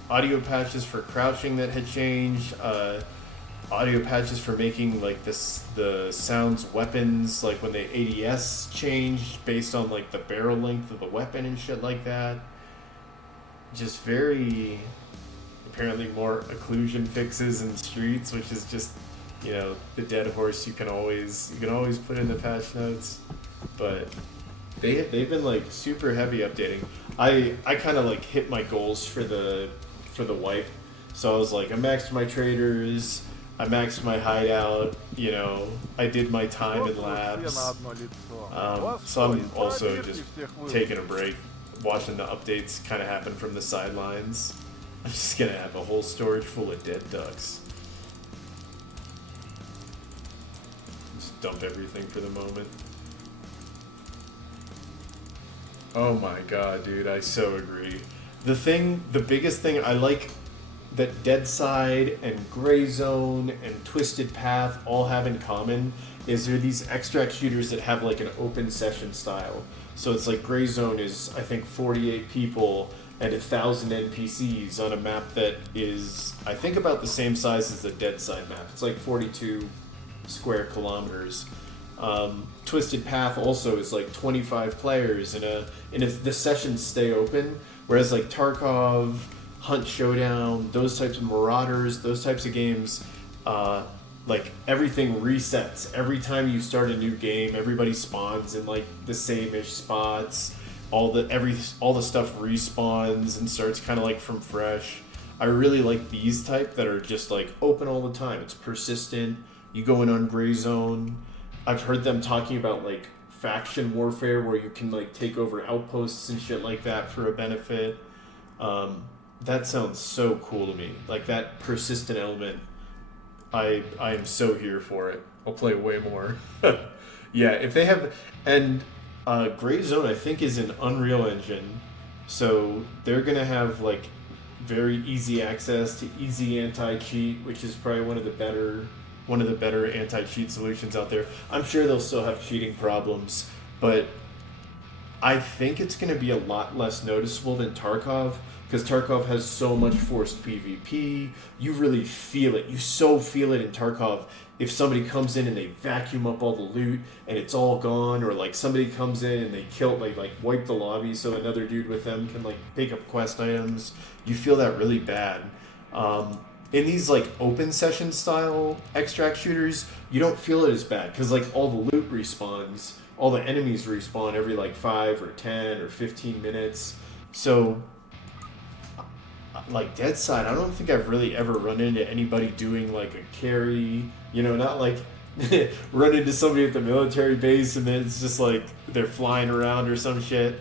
audio patches for crouching that had changed. Audio patches for making like the sounds weapons, like when the ADS changed based on like the barrel length of the weapon and shit like that. Just very, apparently more occlusion fixes in streets, which is just, you know, the dead horse you can always put in the patch notes. But they've been like super heavy updating. I kind of like hit my goals for the wipe. So I was like, I maxed my traders. I maxed my hideout, you know, I did my time in labs. So I'm also just taking a break, watching the updates kind of happen from the sidelines. I'm just gonna have a whole storage full of dead ducks. Just dump everything for the moment. Oh my god, dude, I so agree. The biggest thing I like that Deadside and Gray Zone and Twisted Path all have in common is they're these extract shooters that have like an open session style. So it's like Gray Zone is, I think, 48 people and 1,000 NPCs on a map that is, I think, about the same size as the Deadside map. It's like 42 square kilometers. Twisted Path also is like 25 players, and the sessions stay open. Whereas like Tarkov, Hunt Showdown, those types of Marauders, those types of games, like everything resets every time you start a new game. Everybody spawns in like the same-ish spots. All the stuff respawns and starts kind of like from fresh. I really like these type that are just like open all the time. It's persistent. You go in on Gray Zone. I've heard them talking about like faction warfare where you can like take over outposts and shit like that for a benefit. That sounds so cool to me. Like that persistent element, I am so here for it. I'll play way more. Yeah, if they have, and Gray Zone I think is an Unreal Engine, so they're gonna have like very easy access to easy anti-cheat, which is probably one of the better anti-cheat solutions out there. I'm sure they'll still have cheating problems, but I think it's going to be a lot less noticeable than Tarkov, because Tarkov has so much forced PvP. You really feel it. You so feel it in Tarkov. If somebody comes in and they vacuum up all the loot and it's all gone, or like somebody comes in and they like wipe the lobby so another dude with them can like pick up quest items, you feel that really bad. In these like open session style extract shooters, you don't feel it as bad because like all the loot respawns, all the enemies respawn every like 5 or 10 or 15 minutes. So like Deadside, I don't think I've really ever run into anybody doing like a carry, you know, not like run into somebody at the military base and then it's just like they're flying around or some shit.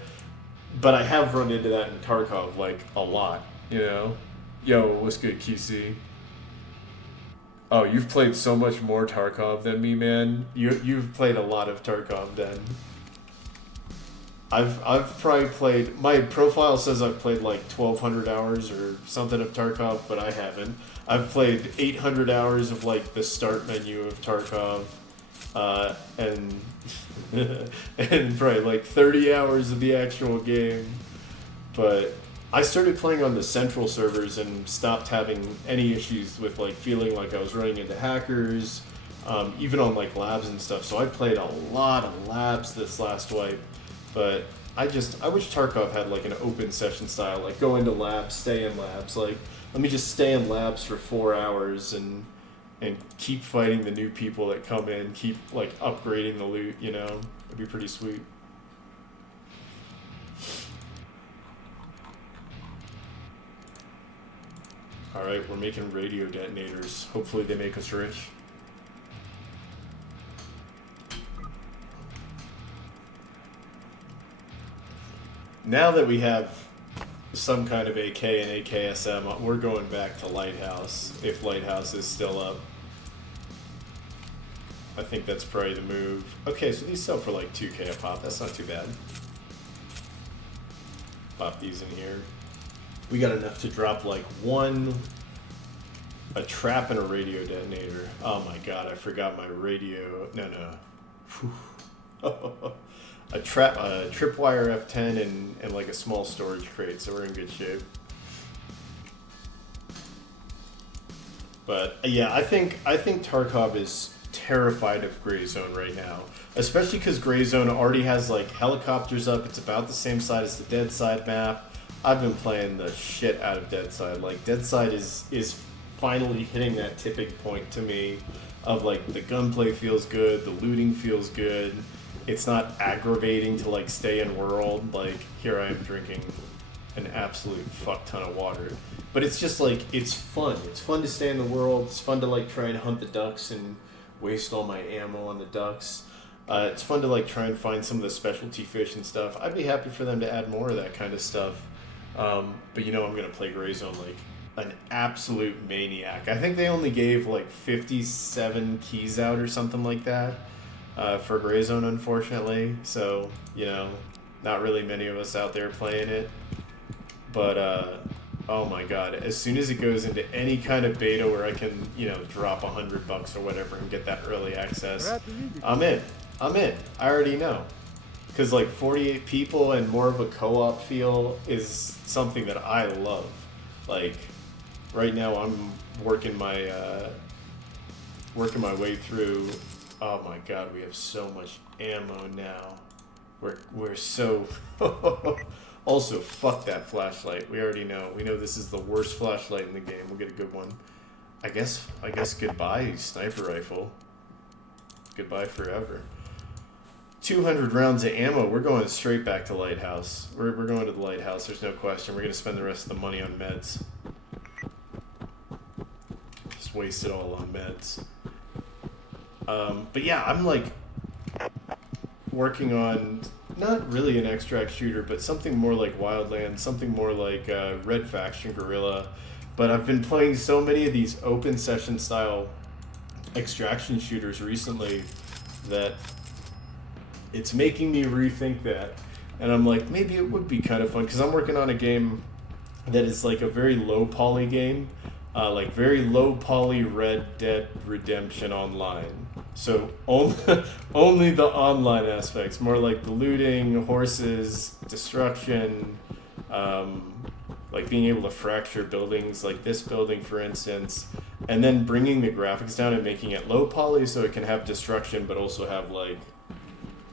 But I have run into that in Tarkov like a lot, you know. Yo, what's good, QC? Oh, you've played so much more Tarkov than me, man. You've played a lot of Tarkov then. I've probably played, my profile says I've played like 1,200 hours or something of Tarkov, but I haven't. I've played 800 hours of like the start menu of Tarkov, and and probably like 30 hours of the actual game. But I started playing on the central servers and stopped having any issues with like feeling like I was running into hackers, even on like labs and stuff. So I played a lot of labs this last wipe, but I wish Tarkov had like an open session style, like go into labs, stay in labs. Like let me just stay in labs for 4 hours and keep fighting the new people that come in, keep like upgrading the loot, you know, it'd be pretty sweet. Alright, we're making radio detonators. Hopefully they make us rich. Now that we have some kind of AK and AKSM, we're going back to Lighthouse, if Lighthouse is still up. I think that's probably the move. Okay, so these sell for like 2K a pop. That's not too bad. Pop these in here. We got enough to drop like a trap and a radio detonator. Oh my god, I forgot my radio. No. a tripwire F10 and like a small storage crate, so we're in good shape. But yeah, I think Tarkov is terrified of Gray Zone right now, especially because Gray Zone already has like helicopters up. It's about the same size as the Deadside map. I've been playing the shit out of Deadside. Like Deadside is finally hitting that tipping point to me of like the gunplay feels good, the looting feels good. It's not aggravating to like stay in world. Like here I am drinking an absolute fuck ton of water. But it's just like, it's fun. It's fun to stay in the world. It's fun to like try and hunt the ducks and waste all my ammo on the ducks. It's fun to like try and find some of the specialty fish and stuff. I'd be happy for them to add more of that kind of stuff. But you know, I'm gonna play Gray Zone like an absolute maniac. I think they only gave like 57 keys out or something like that for Gray Zone, unfortunately. So, you know, not really many of us out there playing it. But oh my god, as soon as it goes into any kind of beta where I can, you know, drop $100 or whatever and get that early access, I'm in. I already know. Because like 48 people and more of a co-op feel is something that I love. Like right now I'm working my way through. Oh my god, we have so much ammo now. We're so also, fuck that flashlight. We already know. We know this is the worst flashlight in the game. We'll get a good one. I guess goodbye, sniper rifle. Goodbye forever. 200 rounds of ammo. We're going straight back to Lighthouse. We're going to the Lighthouse. There's no question. We're going to spend the rest of the money on meds. Just waste it all on meds. But yeah, I'm like working on not really an extract shooter, but something more like Wildlands, something more like Red Faction Guerrilla. But I've been playing so many of these open session style extraction shooters recently that it's making me rethink that. And I'm like, maybe it would be kind of fun, because I'm working on a game that is like a very low poly game, like very low poly Red Dead Redemption Online. So only the online aspects, more like the looting, horses, destruction, like being able to fracture buildings, like this building, for instance, and then bringing the graphics down and making it low poly so it can have destruction, but also have like,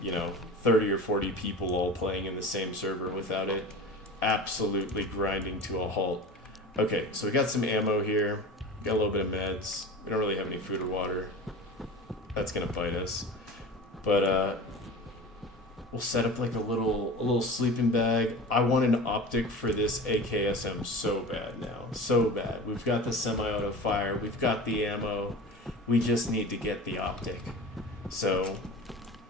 you know, 30 or 40 people all playing in the same server without it absolutely grinding to a halt. Okay, so we got some ammo here, got a little bit of meds. We don't really have any food or water. That's gonna bite us. But we'll set up like a little sleeping bag. I want an optic for this AKSM so bad now. So bad. We've got the semi-auto fire, we've got the ammo. We just need to get the optic. So,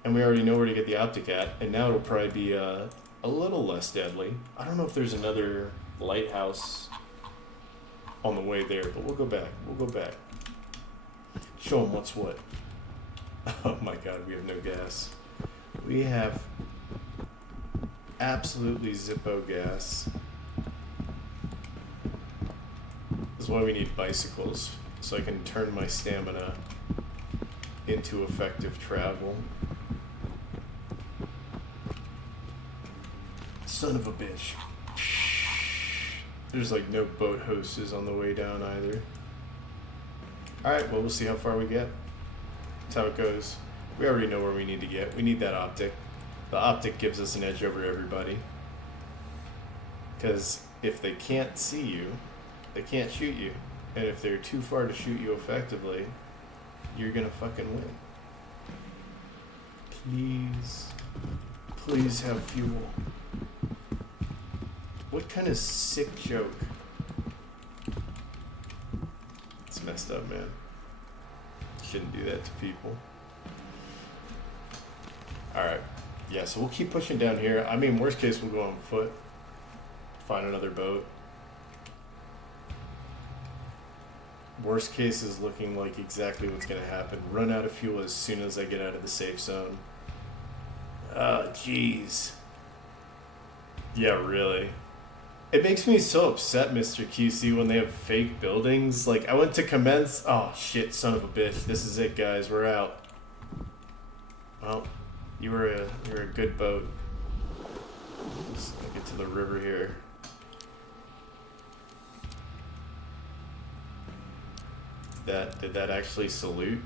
and we already know where to get the optic at, and now it'll probably be a little less deadly. I don't know if there's another lighthouse on the way there, but we'll go back. Show them what's what. Oh my god, we have no gas. We have absolutely Zippo gas. This is why we need bicycles, so I can turn my stamina into effective travel. Son of a bitch. There's like no boat hoses on the way down either. Alright, well, we'll see how far we get. That's how it goes. We already know where we need to get. We need that optic. The optic gives us an edge over everybody. Because if they can't see you, they can't shoot you. And if they're too far to shoot you effectively, you're gonna fucking win. Please. Please have fuel. What kind of sick joke? It's messed up, man. Shouldn't do that to people. Alright. Yeah, so we'll keep pushing down here. I mean, worst case, we'll go on foot. Find another boat. Worst case is looking like exactly what's going to happen. Run out of fuel as soon as I get out of the safe zone. Oh, jeez. Yeah, really. It makes me so upset, Mr. QC, when they have fake buildings. Like, I went to Kamensk. Oh, shit, son of a bitch. This is it, guys. We're out. Well, you're a good boat. Let's get to the river here. Did that actually salute?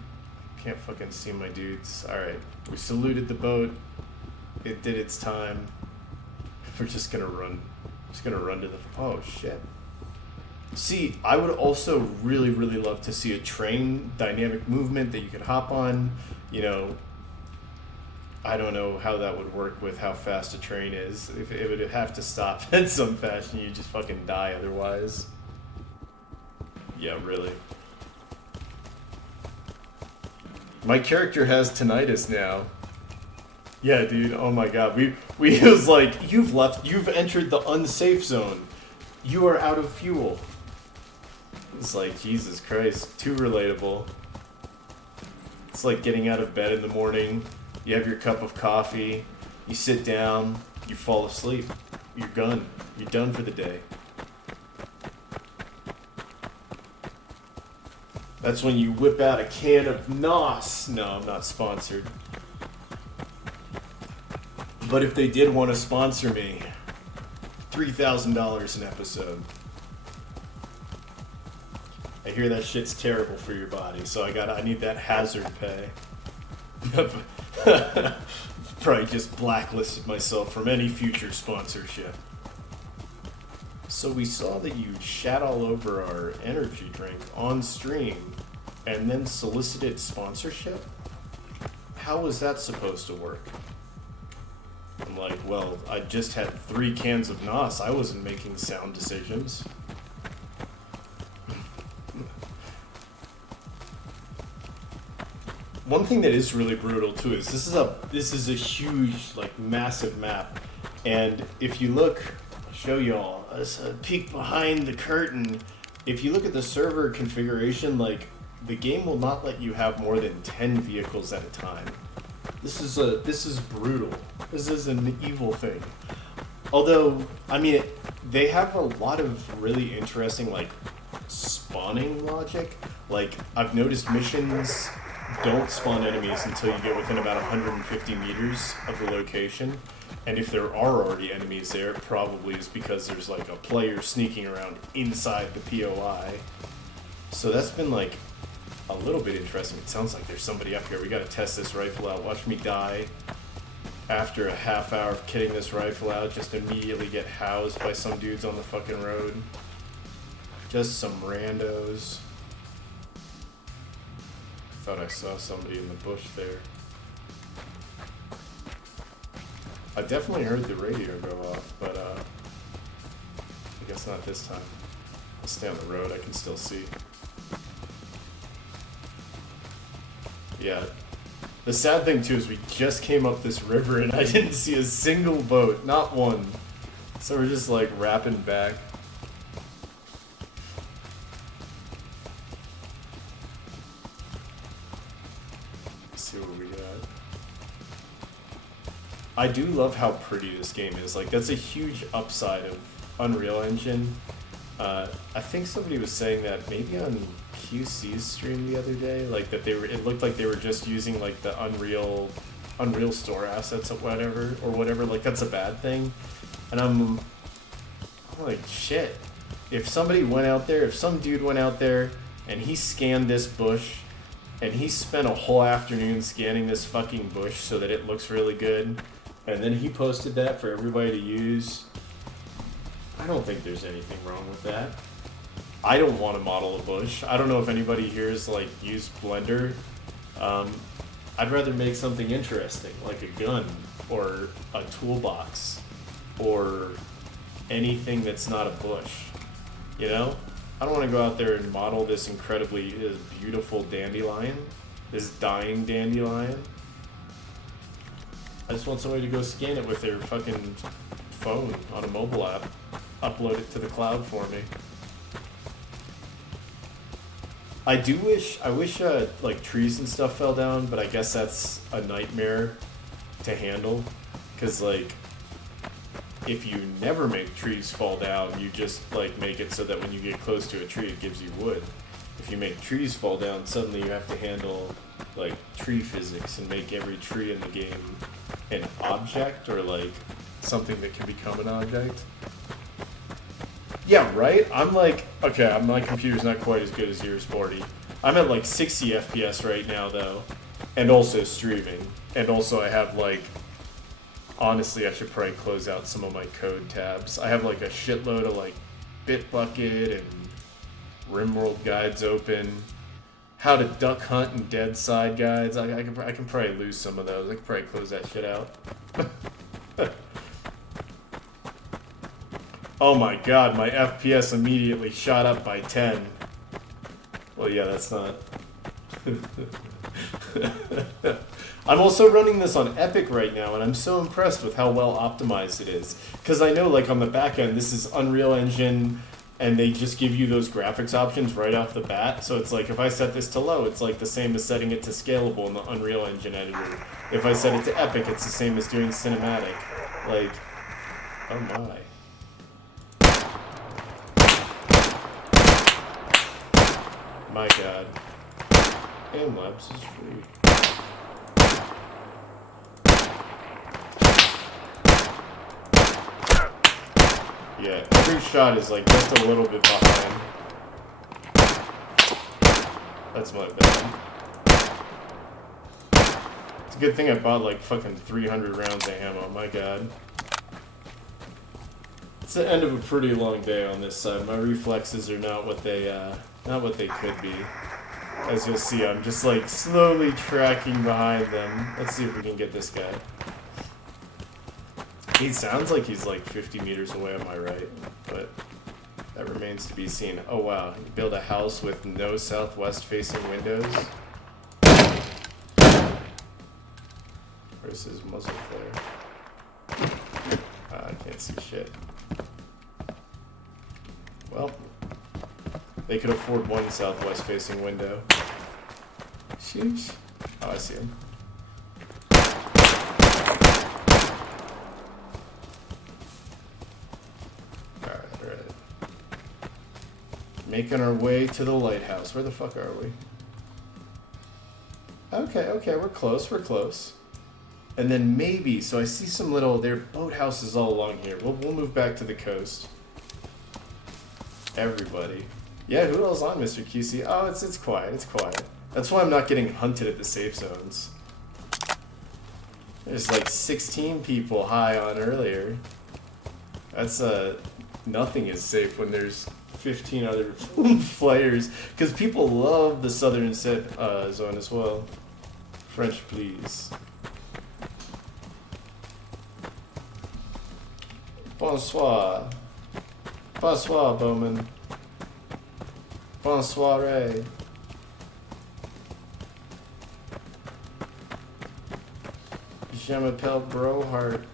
Can't fucking see my dudes. Alright, we saluted the boat. It did its time. We're just gonna run. Just gonna run to the... Oh, shit. See, I would also really, really love to see a train dynamic movement that you could hop on, you know, I don't know how that would work with how fast a train is. If it would have to stop in some fashion, you just fucking die otherwise. Yeah, really. My character has tinnitus now. Yeah, dude. Oh my god. We it was like, you've entered the unsafe zone. You are out of fuel. It's like, Jesus Christ, too relatable. It's like getting out of bed in the morning, you have your cup of coffee, you sit down, you fall asleep. You're done. You're done for the day. That's when you whip out a can of NOS. No, I'm not sponsored. But if they did want to sponsor me, $3,000 an episode. I hear that shit's terrible for your body, so I need that hazard pay. Probably just blacklisted myself from any future sponsorship. So we saw that you shat all over our energy drink on stream and then solicited sponsorship? How was that supposed to work? I'm like, well, I just had 3 cans of NOS. I wasn't making sound decisions. One thing that is really brutal too is this is a huge, like, massive map, and if you look, I'll show y'all a peek behind the curtain. If you look at the server configuration, like, the game will not let you have more than 10 vehicles at a time. This is brutal. This is an evil thing. Although, I mean, they have a lot of really interesting, like, spawning logic. Like, I've noticed missions don't spawn enemies until you get within about 150 meters of the location. And if there are already enemies there, it probably is because there's, like, a player sneaking around inside the POI. So that's been, like, a little bit interesting. It sounds like there's somebody up here. We gotta test this rifle out. Watch me die after a half hour of kitting this rifle out, just immediately get housed by some dudes on the fucking road. Just some randos. Thought I saw somebody in the bush there. I definitely heard the radio go off, but I guess not this time. I'll stay on the road, I can still see. Yeah. The sad thing too is we just came up this river and I didn't see a single boat, not one. So we're just like rapping back. Let's see what we got. I do love how pretty this game is. Like, that's a huge upside of Unreal Engine. I think somebody was saying that maybe on QC's stream the other day, like that it looked like they were just using like the Unreal Store assets or whatever, like that's a bad thing. And I'm like, shit, if some dude went out there and he scanned this bush and he spent a whole afternoon scanning this fucking bush so that it looks really good, and then he posted that for everybody to use, I don't think there's anything wrong with that. I don't want to model a bush. I don't know if anybody here has like used Blender. I'd rather make something interesting, like a gun or a toolbox or anything that's not a bush. You know? I don't want to go out there and model this beautiful dandelion, this dying dandelion. I just want somebody to go scan it with their fucking phone on a mobile app, upload it to the cloud for me. I wish like trees and stuff fell down, but I guess that's a nightmare to handle, because like if you never make trees fall down, you just like make it so that when you get close to a tree it gives you wood. If you make trees fall down, suddenly you have to handle like tree physics and make every tree in the game an object, or like something that can become an object. Yeah, right? I'm like, okay, my computer's not quite as good as yours, Bordy. I'm at like 60 FPS right now, though. And also streaming. And also I have like, honestly, I should probably close out some of my code tabs. I have like a shitload of like Bitbucket and RimWorld guides open. how to duck hunt and Deadside guides. I can probably lose some of those. I can probably close that shit out. Oh my god, my FPS immediately shot up by 10. Well, yeah, that's not... I'm also running this on Epic right now, and I'm so impressed with how well optimized it is. Because I know, like, on the back end, this is Unreal Engine, and they just give you those graphics options right off the bat. So it's like, if I set this to low, it's like the same as setting it to scalable in the Unreal Engine editor. If I set it to Epic, it's the same as doing cinematic. Like, oh my. My god. Aim Labs is free. Yeah, every shot is like just a little bit behind. That's my bad. It's a good thing I bought like fucking 300 rounds of ammo, my god. It's the end of a pretty long day on this side. My reflexes are not what they could be. As you'll see, I'm just like slowly tracking behind them. Let's see if we can get this guy. He sounds like he's like 50 meters away on my right, but that remains to be seen. Oh wow, you build a house with no southwest facing windows. Where's his muzzle flare? I can't see shit. Well, they could afford one southwest facing window. Sheesh. Oh, I see him. Alright. Making our way to the lighthouse. Where the fuck are we? Okay, we're close. And then maybe, so I see some little, there are boathouses all along here. We'll move back to the coast. Everybody. Yeah, who else on Mr. QC? Oh, it's quiet, That's why I'm not getting hunted at the safe zones. There's like 16 people high on earlier. That's, nothing is safe when there's 15 other players. Because people love the southern zone as well. French, please. Bonsoir. Bonsoir, Bowman. Bonsoir. Je m'appelle Brohart.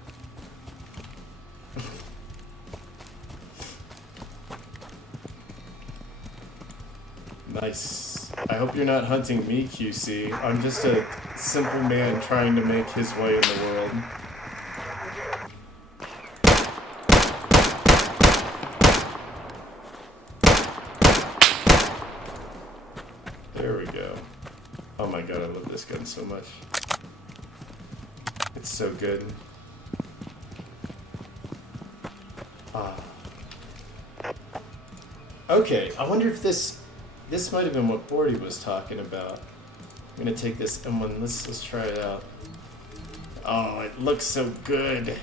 Nice. I hope you're not hunting me, QC. I'm just a simple man trying to make his way in the world. There we go. Oh my god, I love this gun so much. It's so good. Okay, I wonder if this might have been what Bordy was talking about. I'm gonna take this M1, let's try it out. Oh, it looks so good.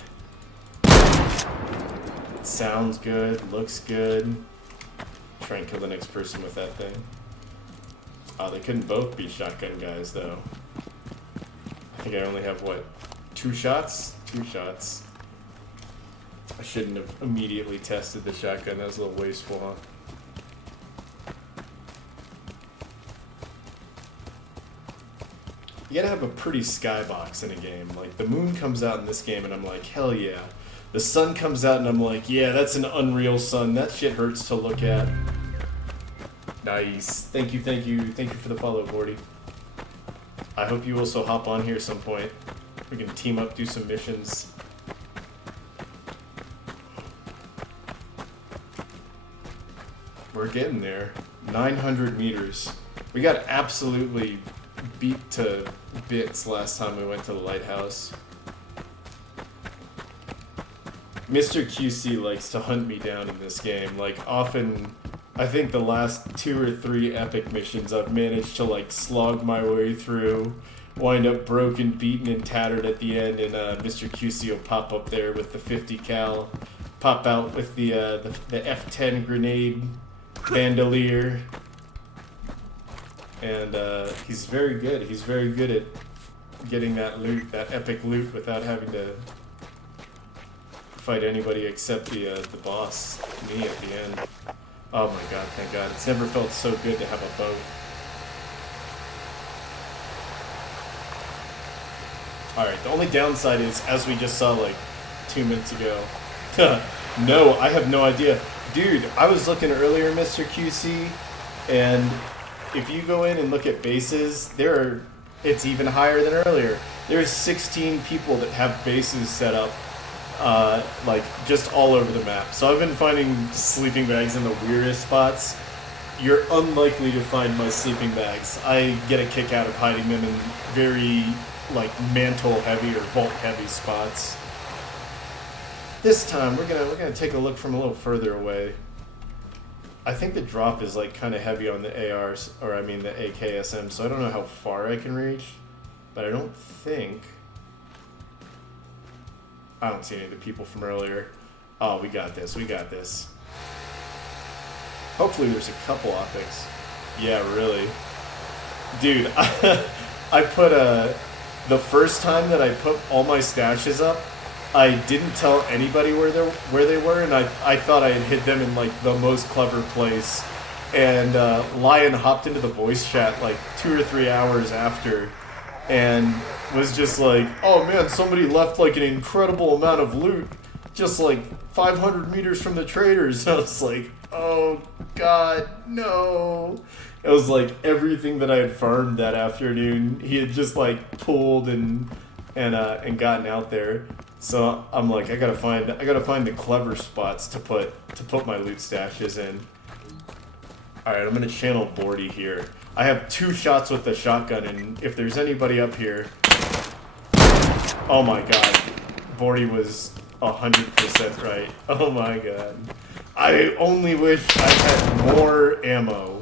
It sounds good, looks good. Try and kill the next person with that thing. Oh, they couldn't both be shotgun guys, though. I think I only have, what, 2 shots? 2 shots. I shouldn't have immediately tested the shotgun. That was a little wasteful, huh? You gotta have a pretty skybox in a game. Like, the moon comes out in this game, and I'm like, hell yeah. The sun comes out, and I'm like, yeah, that's an unreal sun. That shit hurts to look at. Nice. Thank you for the follow, Gordy. I hope you also hop on here some point. We can team up, do some missions. We're getting there. 900 meters. We got absolutely beat to bits last time we went to the lighthouse. Mr. QC likes to hunt me down in this game. Like, often, I think the last 2 or 3 epic missions I've managed to, like, slog my way through, wind up broken, beaten, and tattered at the end, and Mr. QC will pop up there with the 50 cal, pop out with the F10 grenade bandolier. and he's very good. He's very good at getting that loot, that epic loot, without having to fight anybody except the boss, me, at the end. Oh my god, thank god. It's never felt so good to have a boat. Alright, the only downside is, as we just saw like 2 minutes ago, no, I have no idea. Dude, I was looking earlier, Mr. QC, and if you go in and look at bases, it's even higher than earlier. There's 16 people that have bases set up, like, just all over the map. So I've been finding sleeping bags in the weirdest spots. You're unlikely to find my sleeping bags. I get a kick out of hiding them in very, like, mantle-heavy or vault-heavy spots. This time, we're gonna take a look from a little further away. I think the drop is, like, kind of heavy on the ARs, or I mean the AKSM, so I don't know how far I can reach, but I don't think... I don't see any of the people from earlier. Oh, we got this, we got this. Hopefully there's a couple optics. Yeah, really. Dude, I put the first time that I put all my stashes up, I didn't tell anybody where they were, and I thought I had hid them in like the most clever place. And Lion hopped into the voice chat like 2 or 3 hours after, and was just like, "Oh man, somebody left like an incredible amount of loot, just like 500 meters from the traders." And I was like, "Oh god, no!" It was like everything that I had farmed that afternoon, he had just like pulled and gotten out there. So I'm like, I gotta find the clever spots to put my loot stashes in. All right, I'm gonna channel Bordy here. I have 2 shots with the shotgun, and if there's anybody up here, oh my god, Bordy was 100% right. Oh my god, I only wish I had more ammo.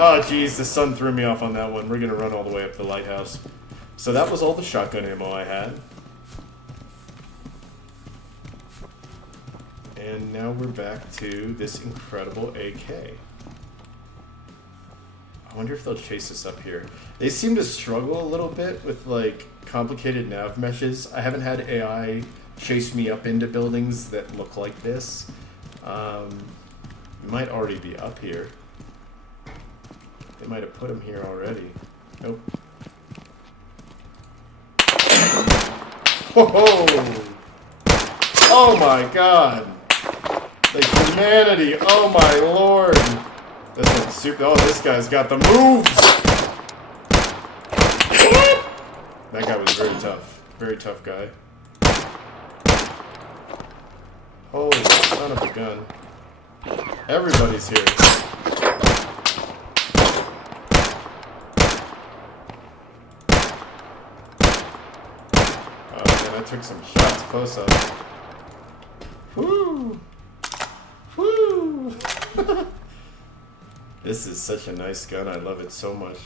Oh jeez, the sun threw me off on that one. We're gonna run all the way up the lighthouse. So that was all the shotgun ammo I had. And now we're back to this incredible AK. I wonder if they'll chase us up here. They seem to struggle a little bit with like complicated nav meshes. I haven't had AI chase me up into buildings that look like this. Might already be up here. They might have put him here already. Nope. Whoa! Oh my god! The humanity! Oh my lord! This one's super. Oh, this guy's got the moves! That guy was very tough. Very tough guy. Holy son of a gun. Everybody's here. I took some shots close up. Woo! Woo! This is such a nice gun. I love it so much.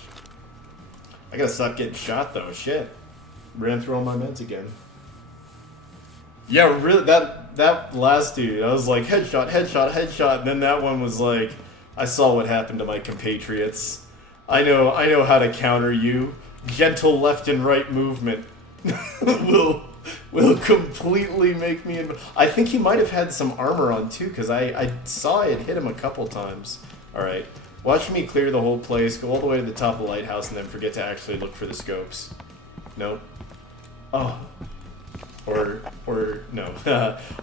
I gotta stop getting shot though. Shit. Ran through all my meds again. Yeah, really. That last dude, I was like headshot, headshot, headshot, and then that one was like, I saw what happened to my compatriots. I know how to counter you. Gentle left and right movement will completely make me... I think he might have had some armor on too, because I saw it hit him a couple times. Alright, watch me clear the whole place, go all the way to the top of the lighthouse, and then forget to actually look for the scopes. Nope. Oh. Or no.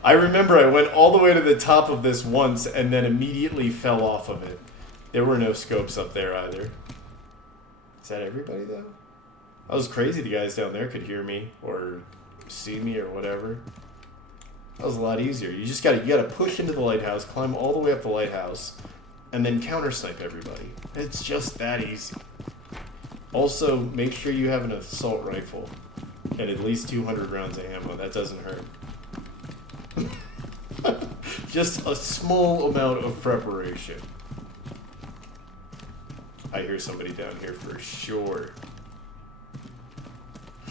I remember I went all the way to the top of this once, and then immediately fell off of it. There were no scopes up there either. Is that everybody though? That was crazy the guys down there could hear me, or see me, or whatever. That was a lot easier. You gotta push into the lighthouse, climb all the way up the lighthouse, and then counter snipe everybody. It's just that easy. Also, make sure you have an assault rifle and at least 200 rounds of ammo. That doesn't hurt. Just a small amount of preparation. I hear somebody down here for sure.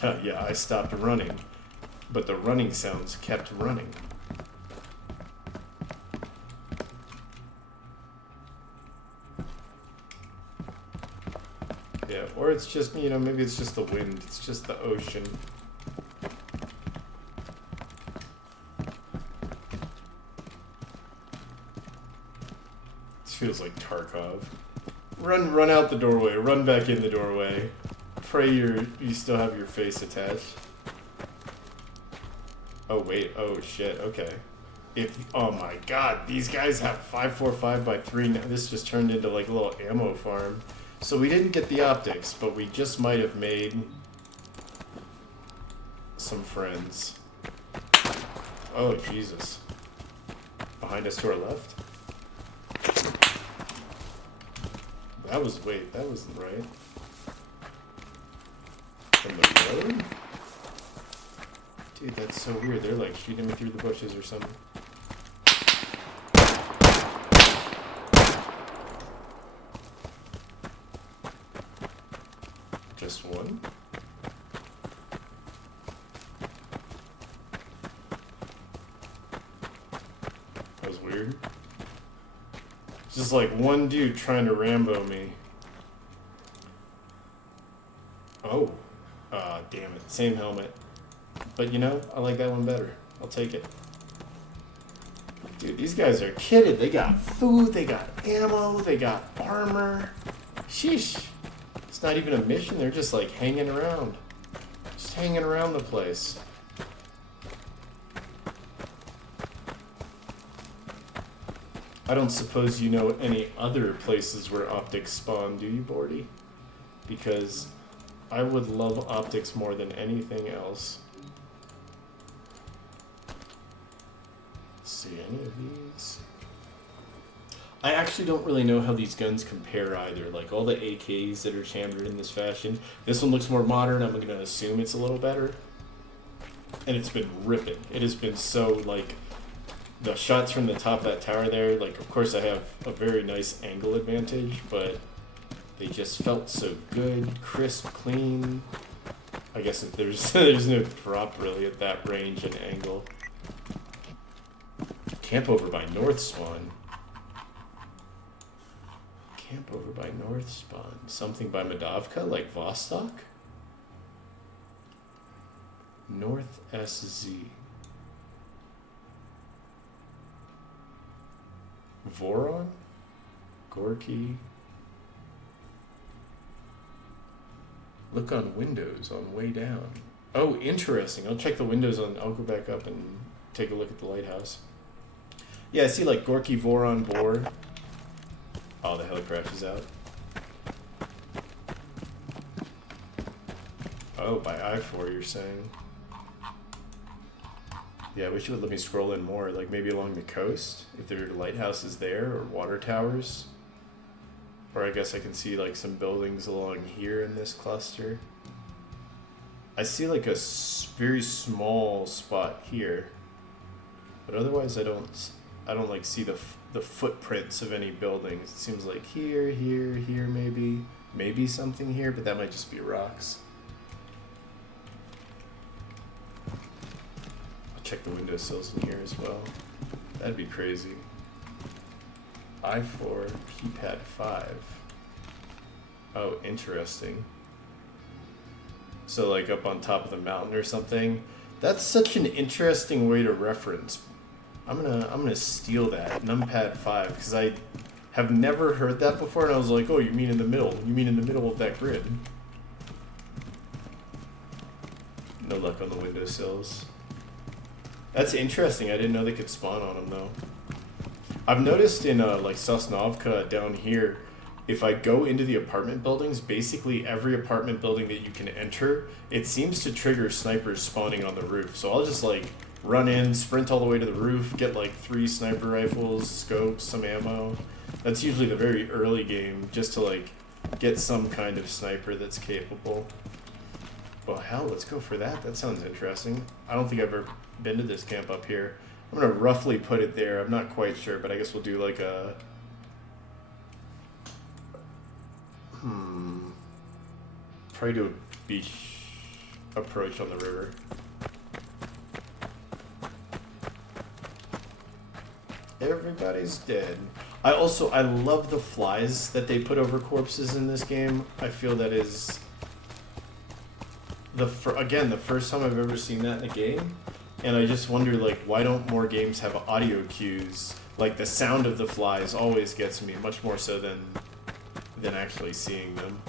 Yeah, I stopped running, but the running sounds kept running. Yeah, or it's just, you know, maybe it's just the wind. It's just the ocean. This feels like Tarkov. Run out the doorway. Run back in the doorway. Pray you still have your face attached. Oh wait. Oh shit. Okay. Oh my god, these guys have 545x3 now. This just turned into like a little ammo farm. So we didn't get the optics, but we just might have made some friends. Oh Jesus. Behind us to our left? That wasn't right. From the road? Dude, that's so weird. They're like shooting me through the bushes or something. Just one? That was weird. Just like one dude trying to Rambo me. Oh. Damn it. Same helmet. But you know, I like that one better. I'll take it. Dude, these guys are kitted. They got food, they got ammo, they got armor. Sheesh. It's not even a mission, they're just like hanging around. Just hanging around the place. I don't suppose you know any other places where optics spawn, do you, Bordy? Because I would love optics more than anything else. Let's see, any of these? I actually don't really know how these guns compare either. Like all the AKs that are chambered in this fashion. This one looks more modern. I'm going to assume it's a little better. And it's been ripping. It has been so, like, the shots from the top of that tower there, like, of course I have a very nice angle advantage, but they just felt so good, crisp, clean. I guess if there's no drop really at that range and angle. Camp over by North Spawn. Camp over by North Spawn. Something by Medovka, like Vostok? North SZ. Voron? Gorky? Look on windows on way down. Oh, interesting. I'll check the windows on... I'll go back up and take a look at the lighthouse. Yeah, I see like Gorky, Voron, Bor. Oh, the helicraft is out. Oh, by I-4 you're saying. Yeah, I wish you would let me scroll in more, like maybe along the coast, if there are lighthouses there, or water towers. Or I guess I can see like some buildings along here in this cluster. I see like a very small spot here, but otherwise I don't like see the footprints of any buildings. It seems like here, maybe something here, but that might just be rocks. I'll check the windowsills in here as well. That'd be crazy. I-4, keypad 5. Oh, interesting. So like up on top of the mountain or something. That's such an interesting way to reference. I'm gonna steal that, numpad 5, because I have never heard that before, and I was like, oh, you mean in the middle? You mean in the middle of that grid? No luck on the windowsills. That's interesting. I didn't know they could spawn on them though. I've noticed in like Sosnovka down here, if I go into the apartment buildings, basically every apartment building that you can enter, it seems to trigger snipers spawning on the roof. So I'll just like run in, sprint all the way to the roof, get like 3 sniper rifles, scopes, some ammo. That's usually the very early game, just to like get some kind of sniper that's capable. Well, hell, let's go for that. That sounds interesting. I don't think I've ever been to this camp up here. I'm gonna roughly put it there. I'm not quite sure, but I guess we'll do like a... Probably do a beach approach on the river. Everybody's dead. I love the flies that they put over corpses in this game. I feel that is again the first time I've ever seen that in a game, and I just wonder like why don't more games have audio cues? Like the sound of the flies always gets me much more so than actually seeing them.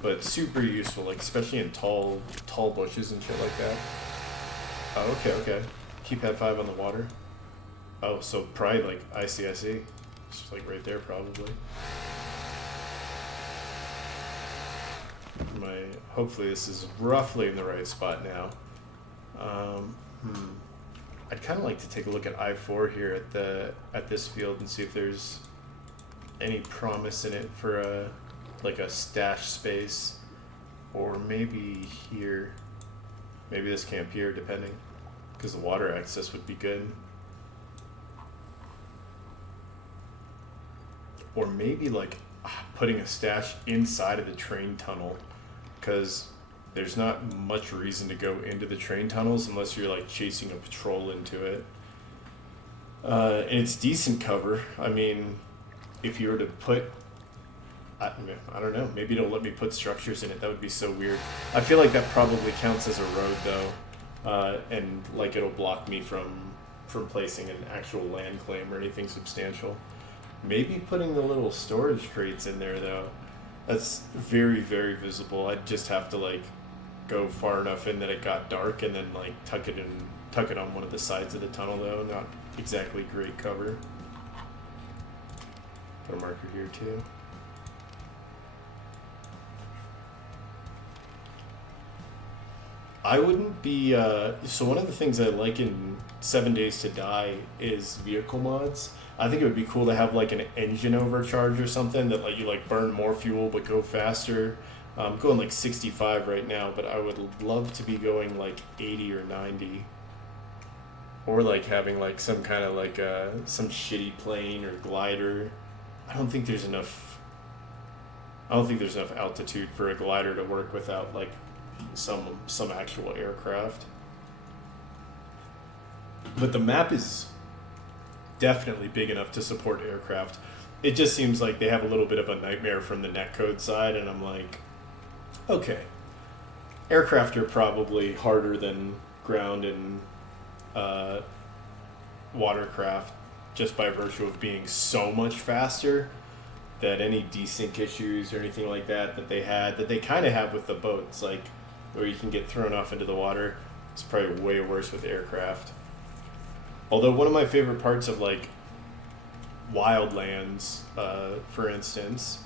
But super useful, like especially in tall bushes and shit like that. Oh, okay. Keypad 5 on the water. Oh, so probably like I see. It's just like right there probably. Hopefully this is roughly in the right spot now. I'd kind of like to take a look at I-4 here at this field and see if there's any promise in it for a stash space, or maybe here. Maybe this camp here, depending, because the water access would be good. Or maybe like putting a stash inside of the train tunnel, because there's not much reason to go into the train tunnels unless you're like chasing a patrol into it. And it's decent cover. I mean, if you were to put, I don't know, maybe it'll let me put structures in it. That would be so weird. I feel like that probably counts as a road though, and like it'll block me from placing an actual land claim or anything substantial. Maybe putting the little storage crates in there though. That's very, very visible. I'd just have to like go far enough in that it got dark and then like tuck it on one of the sides of the tunnel though. Not exactly great cover. Put a marker here too. I wouldn't be, so one of the things I like in 7 Days to Die is vehicle mods. I think it would be cool to have like an engine overcharge or something that let you like burn more fuel but go faster. I'm going like 65 right now, but I would love to be going like 80 or 90. Or like having like some kind of like some shitty plane or glider. I don't think there's enough altitude for a glider to work without like some actual aircraft. But the map is definitely big enough to support aircraft. It just seems like they have a little bit of a nightmare from the netcode side, and I'm like, okay, aircraft are probably harder than ground and watercraft just by virtue of being so much faster that any desync issues or anything like that they kind of have with the boats, like where you can get thrown off into the water, it's probably way worse with aircraft. Although one of my favorite parts of like Wildlands, for instance,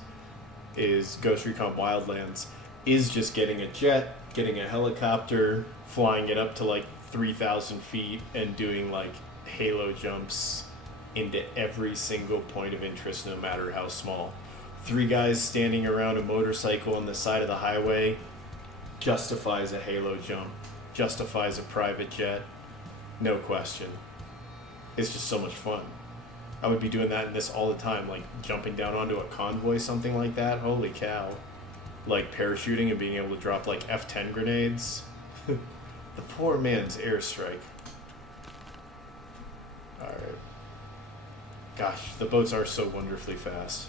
is Ghost Recon Wildlands, is just getting a jet, getting a helicopter, flying it up to like 3,000 feet and doing like halo jumps into every single point of interest, no matter how small. 3 guys standing around a motorcycle on the side of the highway justifies a halo jump, justifies a private jet, no question. It's just so much fun. I would be doing that in this all the time, like jumping down onto a convoy, something like that. Holy cow. Like parachuting and being able to drop like F-10 grenades. The poor man's airstrike. Alright. Gosh, the boats are so wonderfully fast.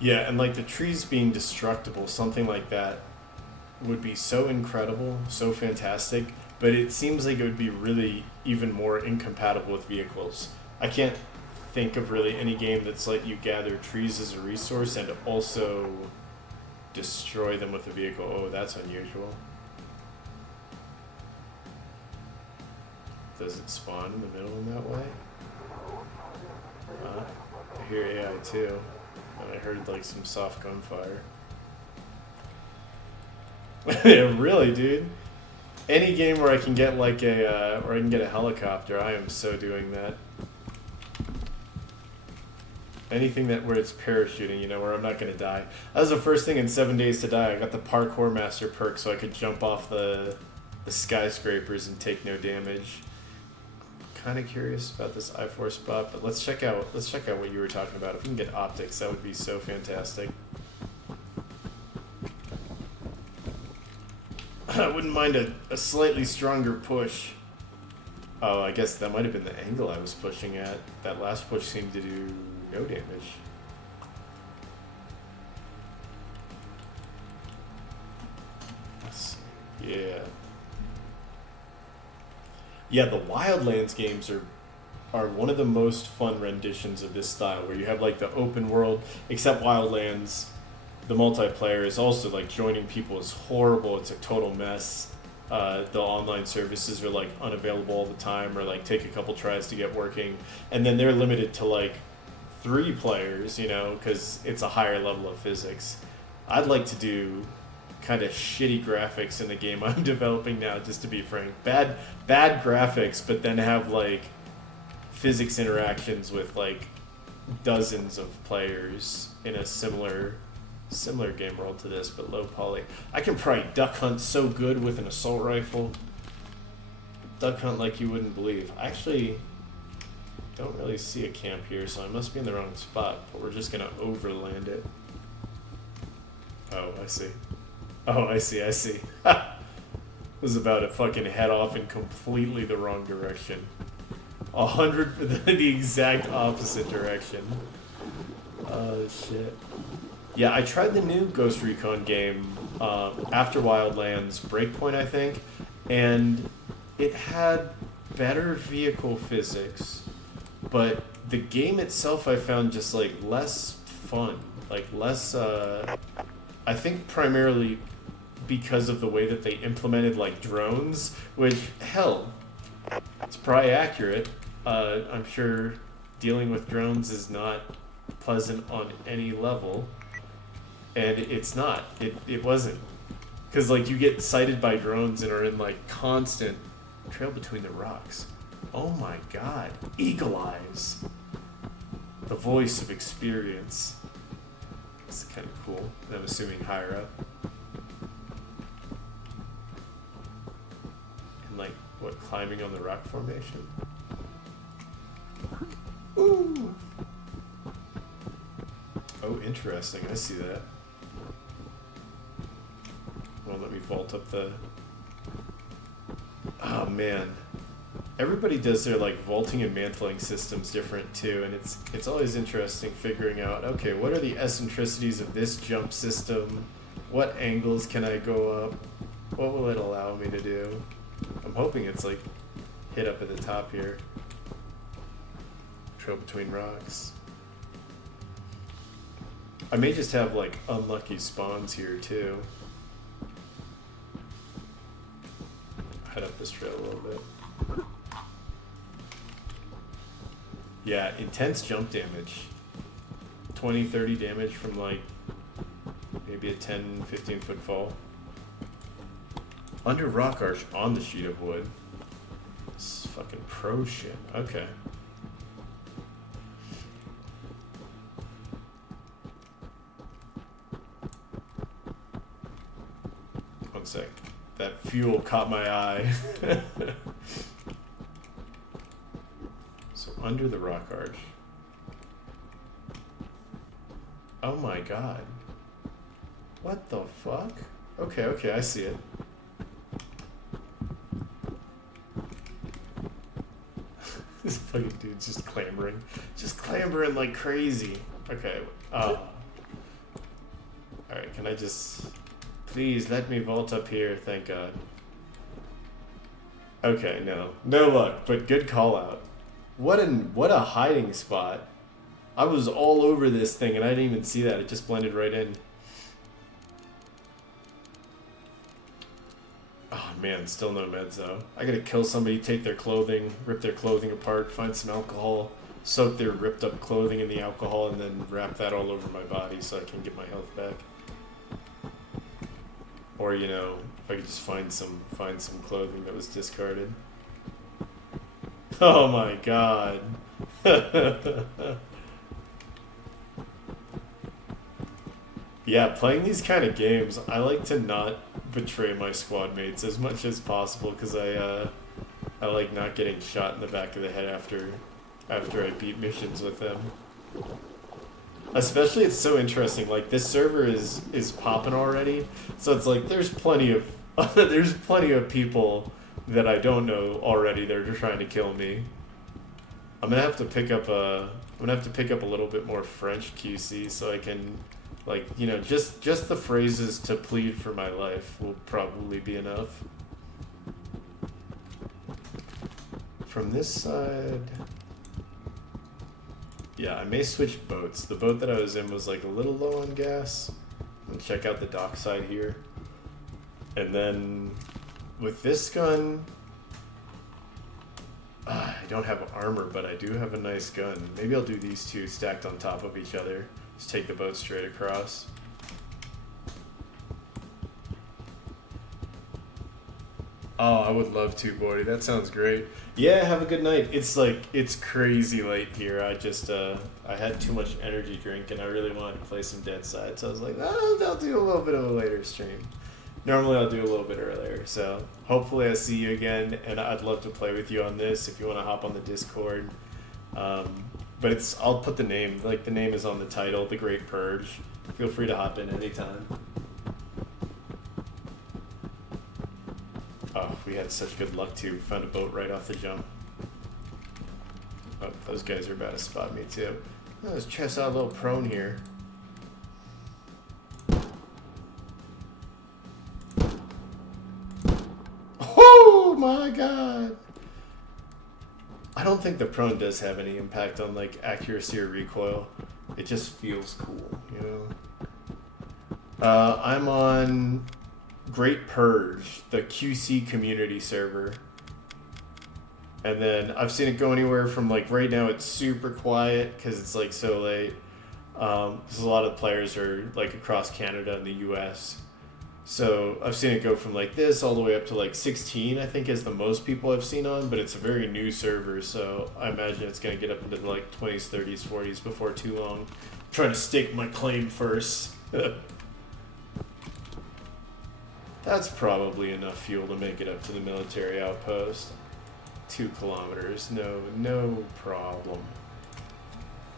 Yeah, and like the trees being destructible, something like that would be so incredible, so fantastic, but it seems like it would be really even more incompatible with vehicles. I can't think of really any game that's let you gather trees as a resource and also destroy them with a vehicle. Oh, that's unusual. Does it spawn in the middle in that way? I hear AI too. And I heard like some soft gunfire. Really, dude? Any game where I can get like where I can get a helicopter, I am so doing that. Anything where it's parachuting, you know, where I'm not gonna die. That was the first thing in 7 Days to Die. I got the Parkour Master perk so I could jump off the skyscrapers and take no damage. Kind of curious about this I-4 spot, but let's check out what you were talking about. If we can get optics, that would be so fantastic. I wouldn't mind a slightly stronger push. Oh, I guess that might have been the angle I was pushing at. That last push seemed to do no damage. Yeah. Yeah, the Wildlands games are one of the most fun renditions of this style, where you have like the open world, except Wildlands, the multiplayer is also like joining people is horrible. It's a total mess. The online services are like unavailable all the time, or like take a couple tries to get working, and then they're limited to like 3 players, you know, because it's a higher level of physics. I'd like to do kind of shitty graphics in the game I'm developing now, just to be frank. Bad graphics, but then have like physics interactions with like dozens of players in a similar game world to this, but low poly. I can probably duck hunt so good with an assault rifle. Duck hunt like you wouldn't believe. I actually don't really see a camp here, so I must be in the wrong spot, but we're just gonna overland it. Oh, I see. Oh, I see. Was about to fucking head off in completely the wrong direction. 100, the exact opposite direction. Oh, shit. Yeah, I tried the new Ghost Recon game after Wildlands, Breakpoint, I think, and it had better vehicle physics, but the game itself I found just like less fun, like less, I think primarily because of the way that they implemented like drones, which, hell, it's probably accurate. I'm sure dealing with drones is not pleasant on any level, and it's not. It wasn't. Because like you get sighted by drones and are in like constant trail between the rocks. Oh my god. Eagle eyes. The voice of experience. It's kind of cool. And I'm assuming higher up. And like, what, climbing on the rock formation? Ooh! Oh, interesting. I see that. Well, let me vault up the... Oh, man. Everybody does their, like, vaulting and mantling systems different, too, and it's always interesting figuring out, okay, what are the eccentricities of this jump system? What angles can I go up? What will it allow me to do? I'm hoping it's, like, hit up at the top here. Trail between rocks. I may just have, like, unlucky spawns here, too. Head up this trail a little bit. Yeah, intense jump damage. 20, 30 damage from, like, maybe a 10, 15 foot fall. Under rock arch on the sheet of wood. This is fucking pro shit. Okay. One sec. That fuel caught my eye. So under the rock arch. Oh my god. What the fuck? Okay, I see it. This fucking dude's just clambering. Just clambering like crazy. Okay. Alright, can I just... Please, let me vault up here, thank god. Okay, no. No luck, but good call out. What a hiding spot. I was all over this thing and I didn't even see that. It just blended right in. Oh man, still no meds though. I gotta kill somebody, take their clothing, rip their clothing apart, find some alcohol, soak their ripped up clothing in the alcohol, and then wrap that all over my body so I can get my health back. Or, you know, if I could just find some clothing that was discarded. Oh my god. Yeah, playing these kind of games, I like to not betray my squad mates as much as possible because I like not getting shot in the back of the head after I beat missions with them. Especially, it's so interesting. Like, this server is popping already, so it's like there's plenty of people that I don't know already. They're just trying to kill me. I'm gonna have to pick up a little bit more French QC so I can, like, you know, just the phrases to plead for my life will probably be enough. From this side, yeah, I may switch boats. The boat that I was in was like a little low on gas. And check out the dock side here. And then with this gun, I don't have armor, but I do have a nice gun. Maybe I'll do these two stacked on top of each other. Just take the boat straight across. Oh, I would love to, Boy. That sounds great. Yeah, have a good night. It's crazy late here. I had too much energy drink and I really wanted to play some Deadside, so I was like, oh, I'll do a little bit of a later stream. Normally I'll do a little bit earlier, so hopefully I see you again, and I'd love to play with you on this if you want to hop on the Discord. But I'll put the name, like the name is on the title, The Great Purge. Feel free to hop in anytime. Oh, we had such good luck too. Found a boat right off the jump. Oh, those guys are about to spot me too. Oh, let's chest out a little prone here. Oh my god! I don't think the prone does have any impact on like accuracy or recoil. It just feels cool, you know? I'm on Great Purge, the QC community server. And then I've seen it go anywhere from, like, right now it's super quiet because it's like so late. Because a lot of players are like across Canada and the US. So I've seen it go from like this all the way up to like 16, I think is the most people I've seen on, but it's a very new server, so I imagine it's going to get up into like 20s, 30s, 40s before too long. I'm trying to stake my claim first. That's probably enough fuel to make it up to the military outpost. 2 kilometers, no problem.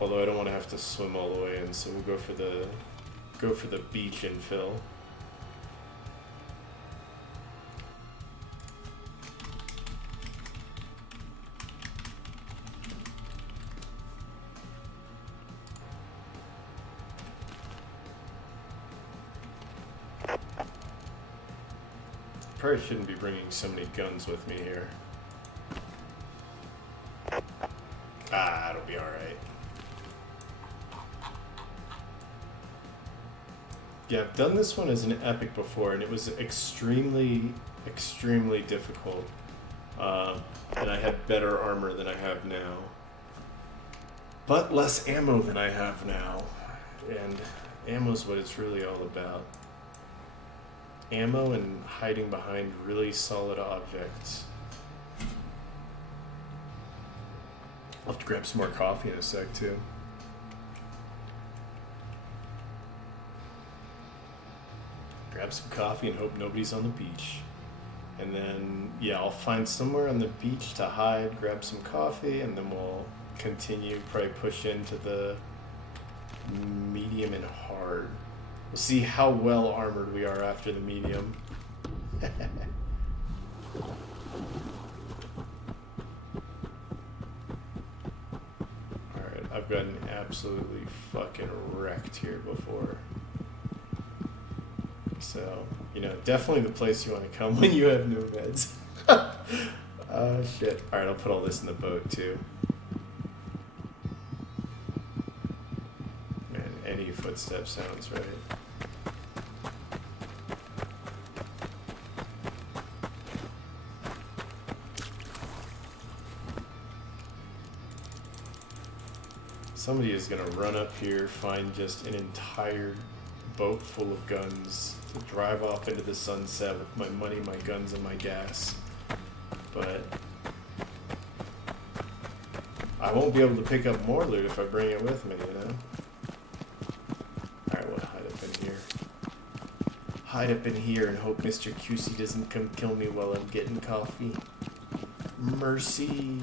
Although I don't want to have to swim all the way in, so we'll go for the beach infill. Probably shouldn't be bringing so many guns with me here. Ah, it'll be alright. Yeah, I've done this one as an epic before, and it was extremely, extremely difficult. And I had better armor than I have now. But less ammo than I have now. And ammo's what it's really all about. Ammo and hiding behind really solid objects. I'll have to grab some more coffee in a sec, too. Grab some coffee and hope nobody's on the beach. And then, yeah, I'll find somewhere on the beach to hide, grab some coffee, and then we'll continue, probably push into the medium and hard. We'll see how well armored we are after the medium. Alright, I've gotten absolutely fucking wrecked here before. So, you know, definitely the place you want to come when you have no meds. Shit. Alright, I'll put all this in the boat too. Man, any footstep sounds right. Somebody is gonna run up here, find just an entire boat full of guns to drive off into the sunset with my money, my guns, and my gas. But I won't be able to pick up more loot if I bring it with me, you know? Alright, we'll hide up in here. Hide up in here and hope Mr. QC doesn't come kill me while I'm getting coffee. Mercy.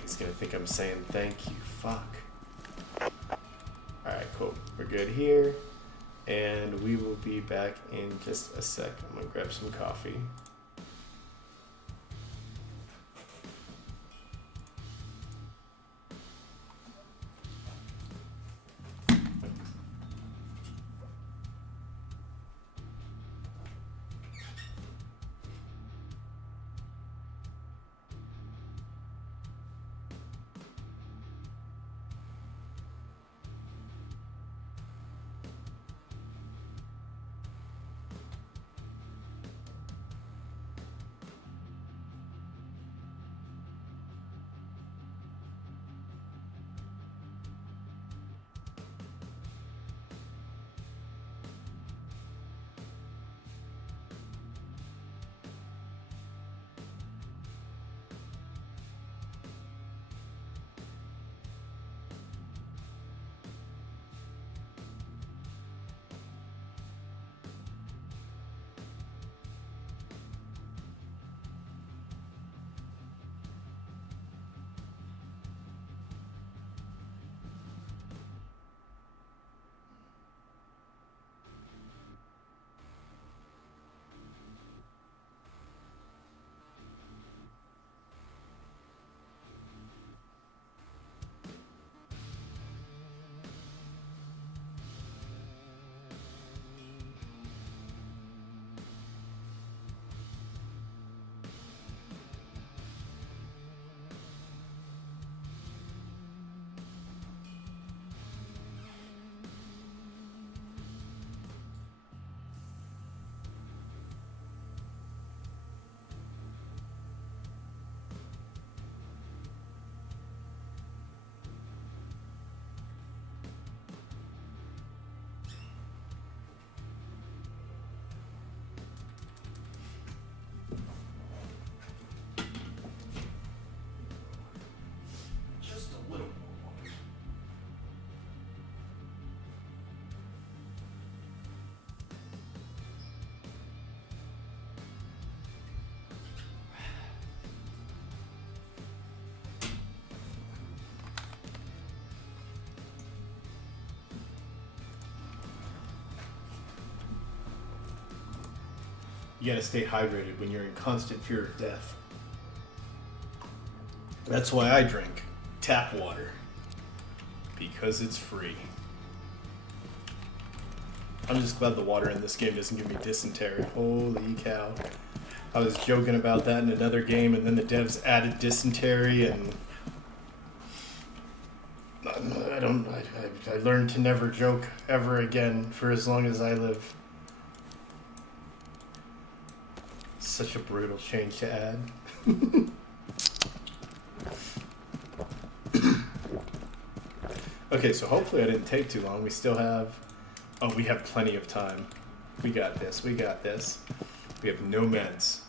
He's gonna think I'm saying thank you. Fuck. Alright, cool. We're good here. And we will be back in just a sec. I'm gonna grab some coffee. You gotta stay hydrated when you're in constant fear of death. That's why I drink tap water. Because it's free. I'm just glad the water in this game doesn't give me dysentery. Holy cow. I was joking about that in another game, and then the devs added dysentery, and I learned to never joke ever again for as long as I live. Such a brutal change to add. Okay, so hopefully I didn't take too long. We still have... Oh, we have plenty of time. We got this. We got this. We have no meds.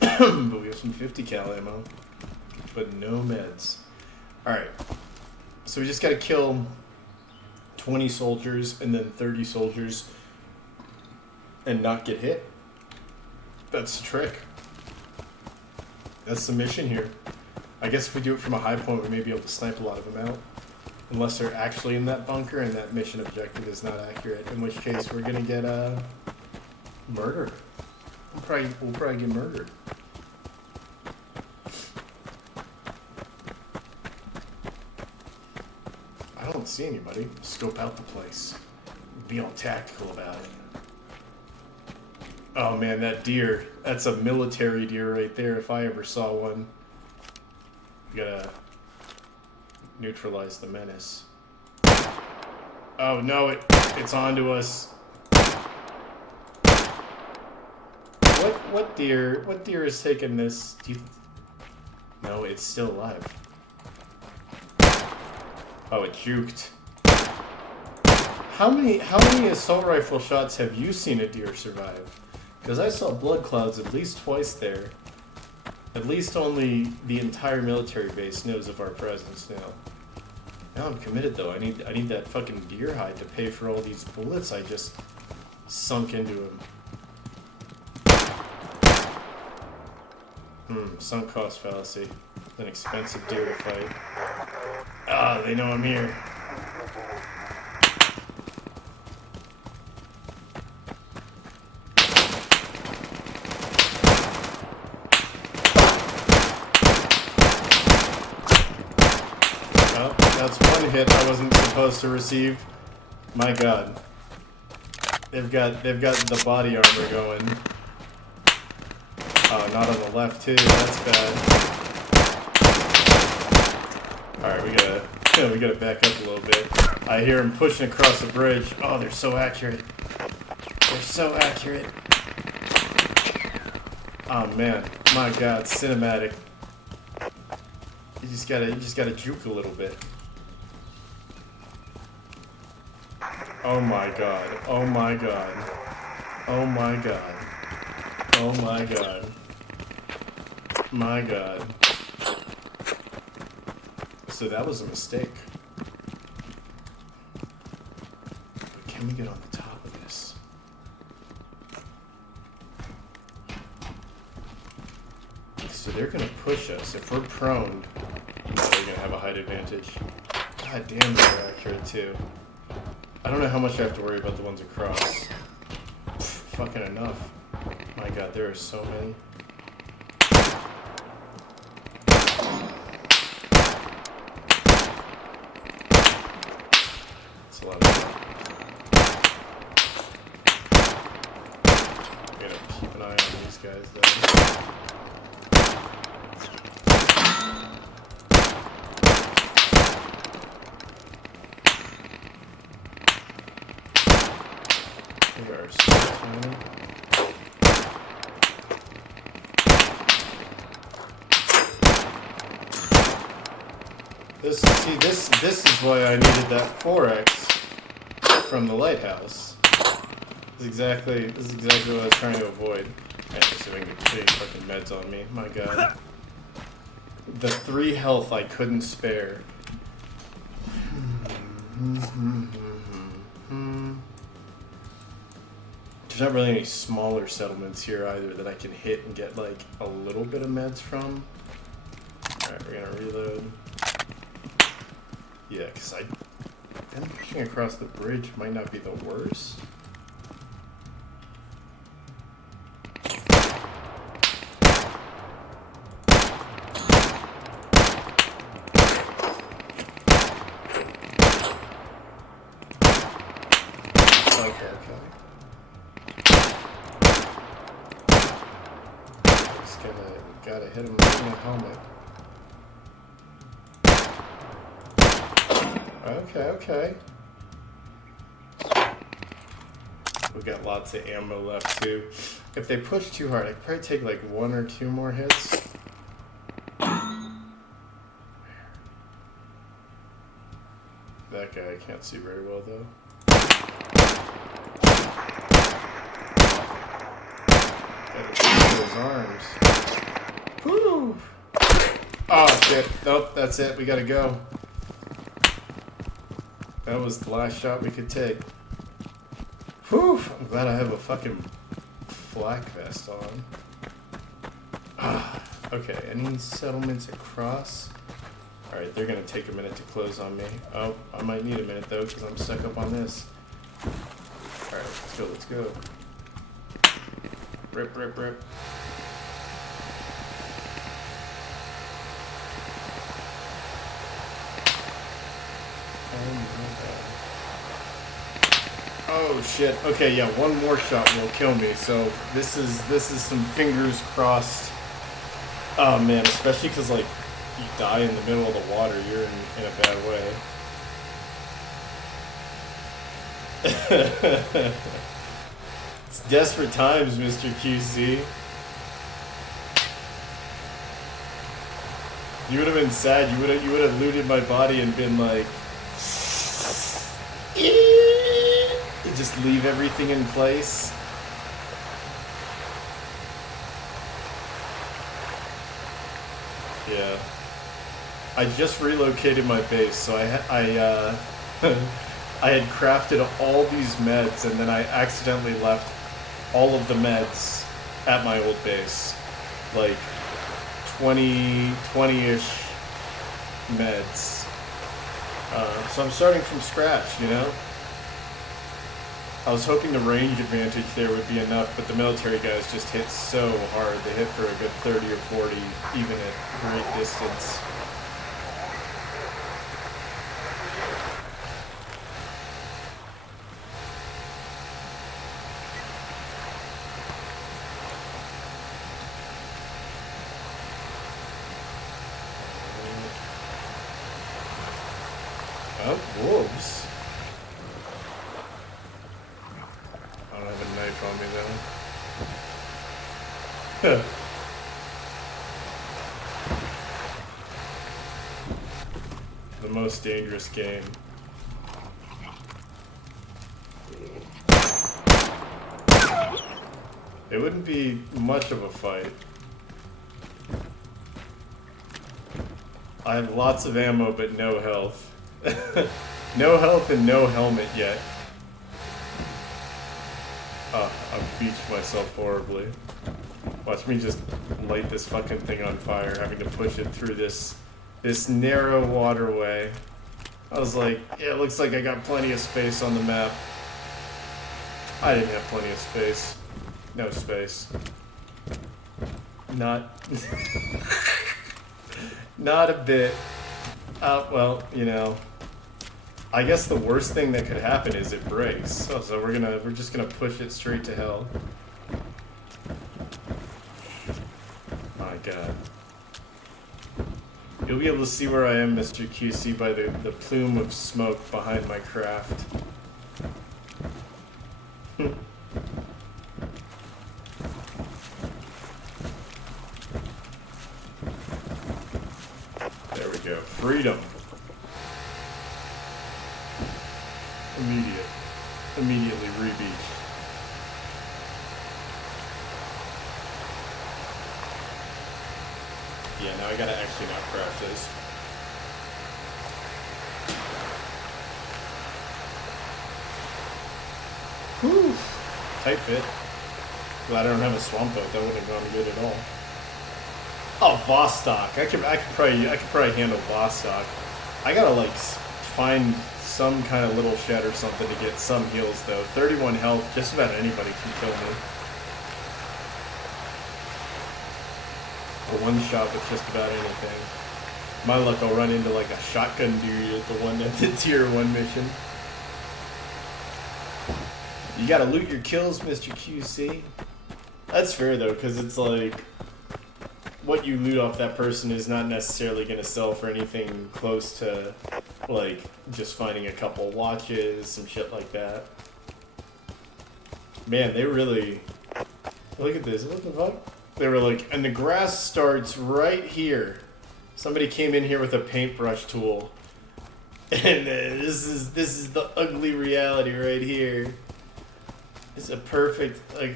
But we have some 50 cal ammo. But no meds. Alright. So we just gotta kill 20 soldiers and then 30 soldiers and not get hit. That's the trick. That's the mission here. I guess if we do it from a high point, we may be able to snipe a lot of them out. Unless they're actually in that bunker and that mission objective is not accurate. In which case, we're gonna get murdered. We'll probably get murdered. I don't see anybody. Scope out the place. Be all tactical about it. Oh man, that deer. That's a military deer right there if I ever saw one. We gotta neutralize the menace. Oh no, it's onto us. What deer is taking this? No, it's still alive. Oh, it juked. How many assault rifle shots have you seen a deer survive? Because I saw blood clouds at least twice there. At least only the entire military base knows of our presence now. Now I'm committed though. I need that fucking deer hide to pay for all these bullets I just sunk into him. Sunk cost fallacy. It's an expensive deer to fight. Ah, they know I'm here. Well, that's one hit I wasn't supposed to receive. My god. They've got the body armor going. Oh, not on the left too. That's bad. Alright, we gotta back up a little bit. I hear him pushing across the bridge. Oh, they're so accurate. They're so accurate. Oh man, my god, cinematic. You just gotta juke a little bit. Oh my god. Oh my god. Oh my god. Oh my god. My god. So that was a mistake. But can we get on the top of this? So they're gonna push us. If we're prone, they're gonna have a height advantage. God damn, they're accurate too. I don't know how much I have to worry about the ones across. Fucking enough. My god, there are so many. That's a lot of fun. I gotta keep an eye on these guys though. They are so tiny. This is why I needed that 4x from the lighthouse. This is exactly what I was trying to avoid. Yeah, just having big fucking meds on me. My god. The 3 health I couldn't spare. There's not really any smaller settlements here either that I can hit and get like a little bit of meds from. Alright, we're gonna reload. Yeah, because them pushing across the bridge might not be the worst. God, I hit him right in the helmet. Okay, okay. We got lots of ammo left too. If they push too hard, I could probably take like 1 or 2 more hits. That guy I can't see very well though. Gotta shoot those arms. Woo! Oh shit. Nope, that's it. We gotta go. That was the last shot we could take. Whew! I'm glad I have a fucking flak vest on. Okay, any settlements across? Alright, they're gonna take a minute to close on me. Oh, I might need a minute though, because I'm stuck up on this. Alright, let's go, let's go. Rip, rip, rip. Oh shit. Okay, yeah, one more shot will kill me. So this is some fingers crossed. Oh man, especially because like you die in the middle of the water, you're in a bad way. It's desperate times, Mr. QC. You would have been sad. You would have looted my body and been like, just leave everything in place. Yeah. I just relocated my base, so I had crafted all these meds, and then I accidentally left all of the meds at my old base. Like 20-ish meds. So I'm starting from scratch, you know? I was hoping the range advantage there would be enough, but the military guys just hit so hard. They hit for a good 30 or 40, even at great distance. Oh, wolves. I don't have a knife on me though. The most dangerous game. It wouldn't be much of a fight. I have lots of ammo but no health. No health and no helmet yet. I've beached myself horribly. Watch me just light this fucking thing on fire, having to push it through this narrow waterway. I was like, yeah, it looks like I got plenty of space on the map. I didn't have plenty of space. No space. Not... Not a bit. Well, you know... I guess the worst thing that could happen is it breaks. So we're just gonna push it straight to hell. My God. You'll be able to see where I am, Mr. QC, by the plume of smoke behind my craft. There we go. Freedom. Immediately re-beached. Yeah, now I gotta actually not craft this. Whew. Tight fit. Glad I don't have a swamp boat. That wouldn't have gone good at all. Oh, Vostok. I could probably handle Vostok. I gotta like find some kind of little shed or something to get some heals though. 31 health, just about anybody can kill me. Or one shot with just about anything. My luck, I'll run into like a shotgun dude at the tier 1 mission. You gotta loot your kills, Mr. QC. That's fair though, because it's like what you loot off that person is not necessarily going to sell for anything close to, like, just finding a couple watches, some shit like that. Man, they really... Look at this. What the fuck? They were like, and the grass starts right here. Somebody came in here with a paintbrush tool. And this is the ugly reality right here. It's a perfect, like...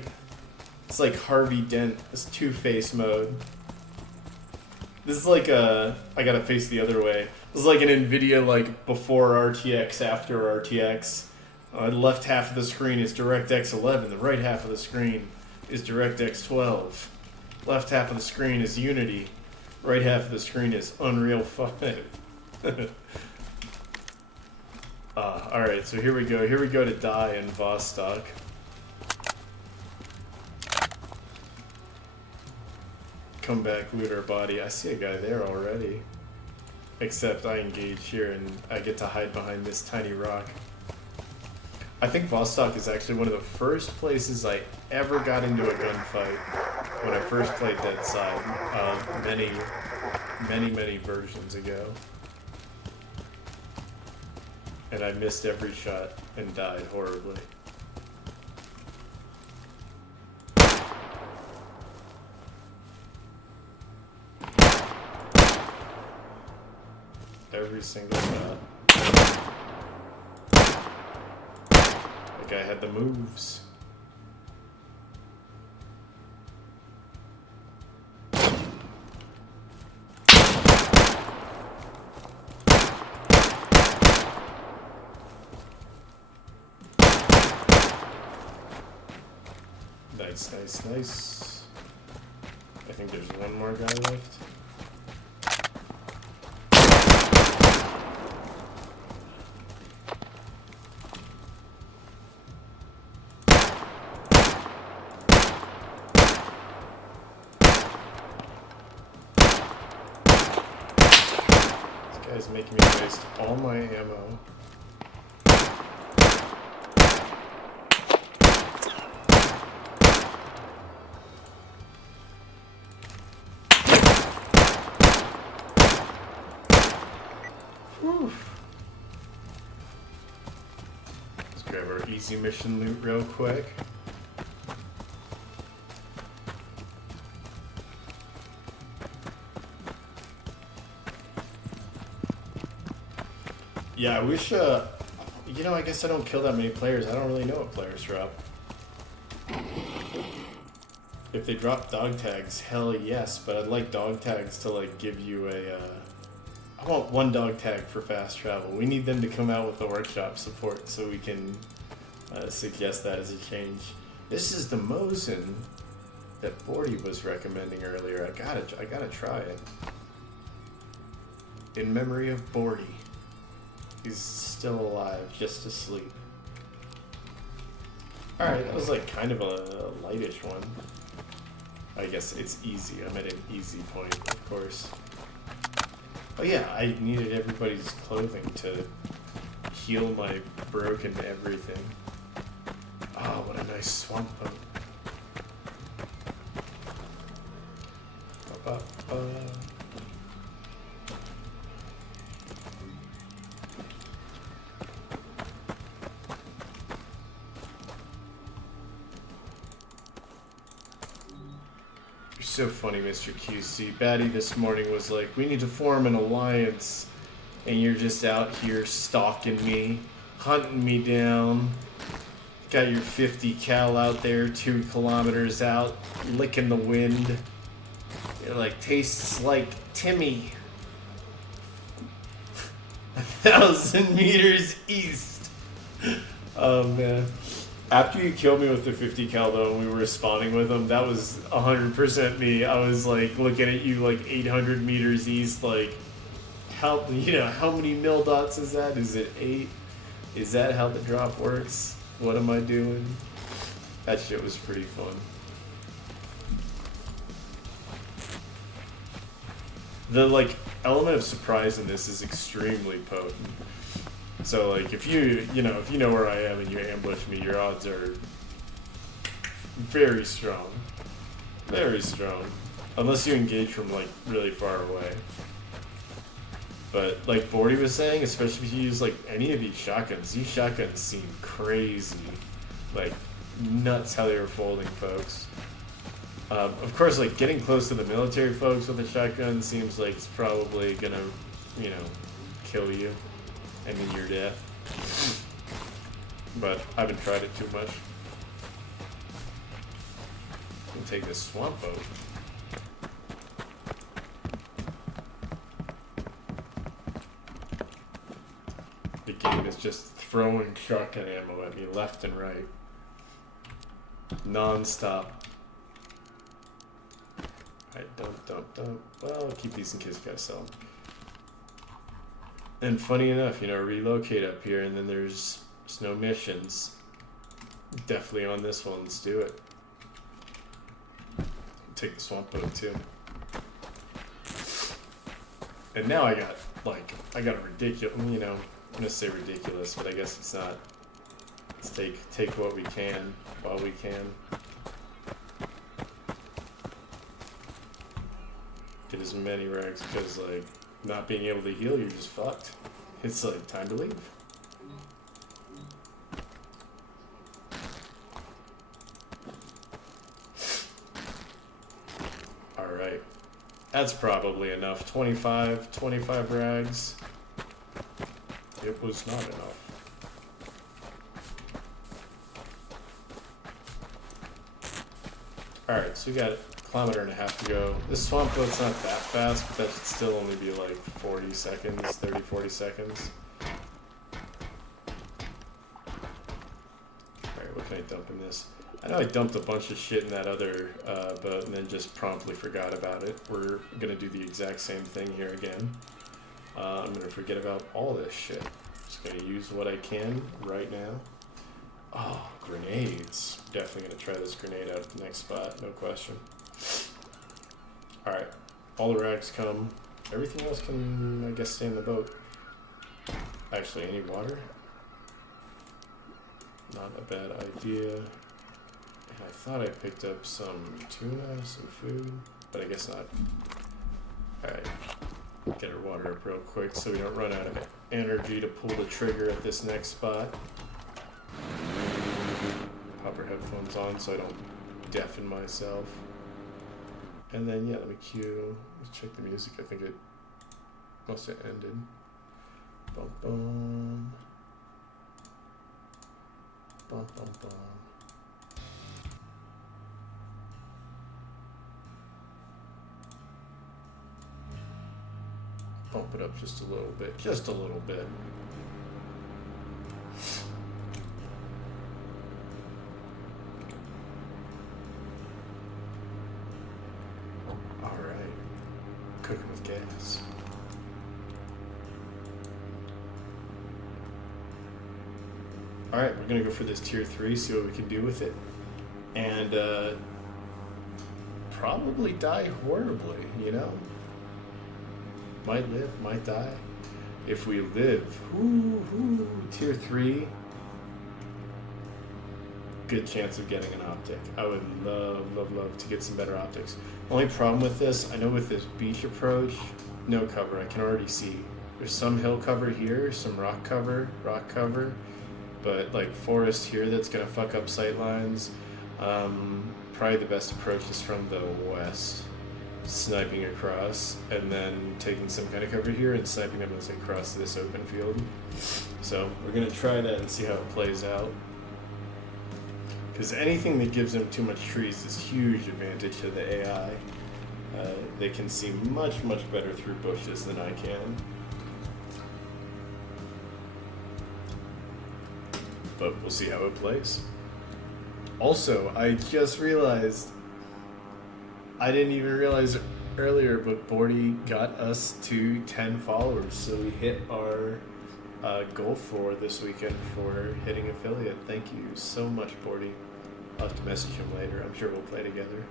It's like Harvey Dent. It's Two-Face mode. This is like a... I gotta face the other way. This is like an NVIDIA, like, before RTX, after RTX. The left half of the screen is DirectX 11. The right half of the screen is DirectX 12. Left half of the screen is Unity. Right half of the screen is Unreal 5. Alright, so here we go. Here we go to die in Vostok. Come back, loot our body. I see a guy there already. Except I engage here and I get to hide behind this tiny rock. I think Vostok is actually one of the first places I ever got into a gunfight when I first played Deadside, many versions ago. And I missed every shot and died horribly. Every single shot. That guy had the moves. Nice. I think there's one more guy left. This guy's making me waste all my ammo. Let's grab our easy mission loot real quick. Yeah, I wish, you know, I guess I don't kill that many players. I don't really know what players drop. If they drop dog tags, hell yes, but I'd like dog tags to, like, give you a, I want one dog tag for fast travel. We need them to come out with the workshop support so we can suggest that as a change. This is the Mosin that Bordy was recommending earlier. I gotta try it. In memory of Bordy. He's still alive, just asleep. Alright, that was like kind of a lightish one. I guess it's easy. I'm at an easy point, of course. Oh yeah, I needed everybody's clothing to heal my broken everything. Oh, what a nice swamp boat. You're so funny, Mr. QC. Batty this morning was like, we need to form an alliance, and you're just out here stalking me, hunting me down. Got your 50 cal out there, 2 kilometers out, licking the wind. It like tastes like Timmy. 1,000 meters east. Oh man. After you killed me with the 50 cal though, and we were spawning with them, that was 100% me. I was like looking at you like 800 meters east, like how, you know, how many mil dots is that? Is it 8? Is that how the drop works? What am I doing? That shit was pretty fun. The like element of surprise in this is extremely potent. So like if you know where I am and you ambush me, your odds are very strong. Very strong. Unless you engage from like really far away. But like Bordy was saying, especially if you use like any of these shotguns seem crazy. Like nuts how they were folding, folks. Of course, like getting close to the military folks with a shotgun seems like it's probably gonna, you know, kill you and then you're dead. But I haven't tried it too much. We'll take this swamp boat. The game is just throwing shotgun ammo at me left and right. Non-stop. Alright, dump. Well, I'll keep these in case you guys sell them. And funny enough, you know, relocate up here and then there's no missions. Definitely on this one, let's do it. Take the swamp boat too. And now I got a ridiculous, you know, I'm gonna say ridiculous, but I guess it's not. Let's take what we can while we can. Get as many rags because like not being able to heal, you're just fucked. It's like time to leave. Alright. That's probably enough. 25 rags. It was not enough. Alright, so we got 1.5 kilometers to go. This swamp boat's not that fast, but that should still only be like 40 seconds, 30-40 seconds. Alright, what can I dump in this? I know I dumped a bunch of shit in that other boat and then just promptly forgot about it. We're gonna do the exact same thing here again. I'm gonna forget about all this shit. Just gonna use what I can right now. Oh, grenades. Definitely gonna try this grenade out at the next spot, no question. Alright, all the rags come. Everything else can, I guess, stay in the boat. Actually, any water? Not a bad idea. And I thought I picked up some tuna, some food, but I guess not. Alright, get our water up real quick so we don't run out of energy to pull the trigger at this next spot. Pop our headphones on so I don't deafen myself. And then, yeah, let me cue. Let's check the music. I think it must have ended. Bum, bum. Bum, bum, bum. Bump it up just a little bit. Just a little bit. Cooking with gas. Alright, we're gonna go for this tier 3, see what we can do with it. And probably die horribly, you know? Might live, might die. If we live, tier 3, good chance of getting an optic. I would love to get some better optics. Only problem with this, I know with this beach approach, no cover, I can already see. There's some hill cover here, some rock cover, but like forest here that's gonna fuck up sight lines. Probably the best approach is from the west, sniping across, and then taking some kind of cover here and sniping them as they cross this open field. So we're gonna try that and see how it plays out. Because anything that gives them too much trees is huge advantage to the AI. They can see much better through bushes than I can. But we'll see how it plays. Also, I just realized, I didn't even realize it earlier, but Bordy got us to 10 followers, so we hit our goal for this weekend for hitting affiliate. Thank you so much, Bordy. I'll have to message him later. I'm sure we'll play together.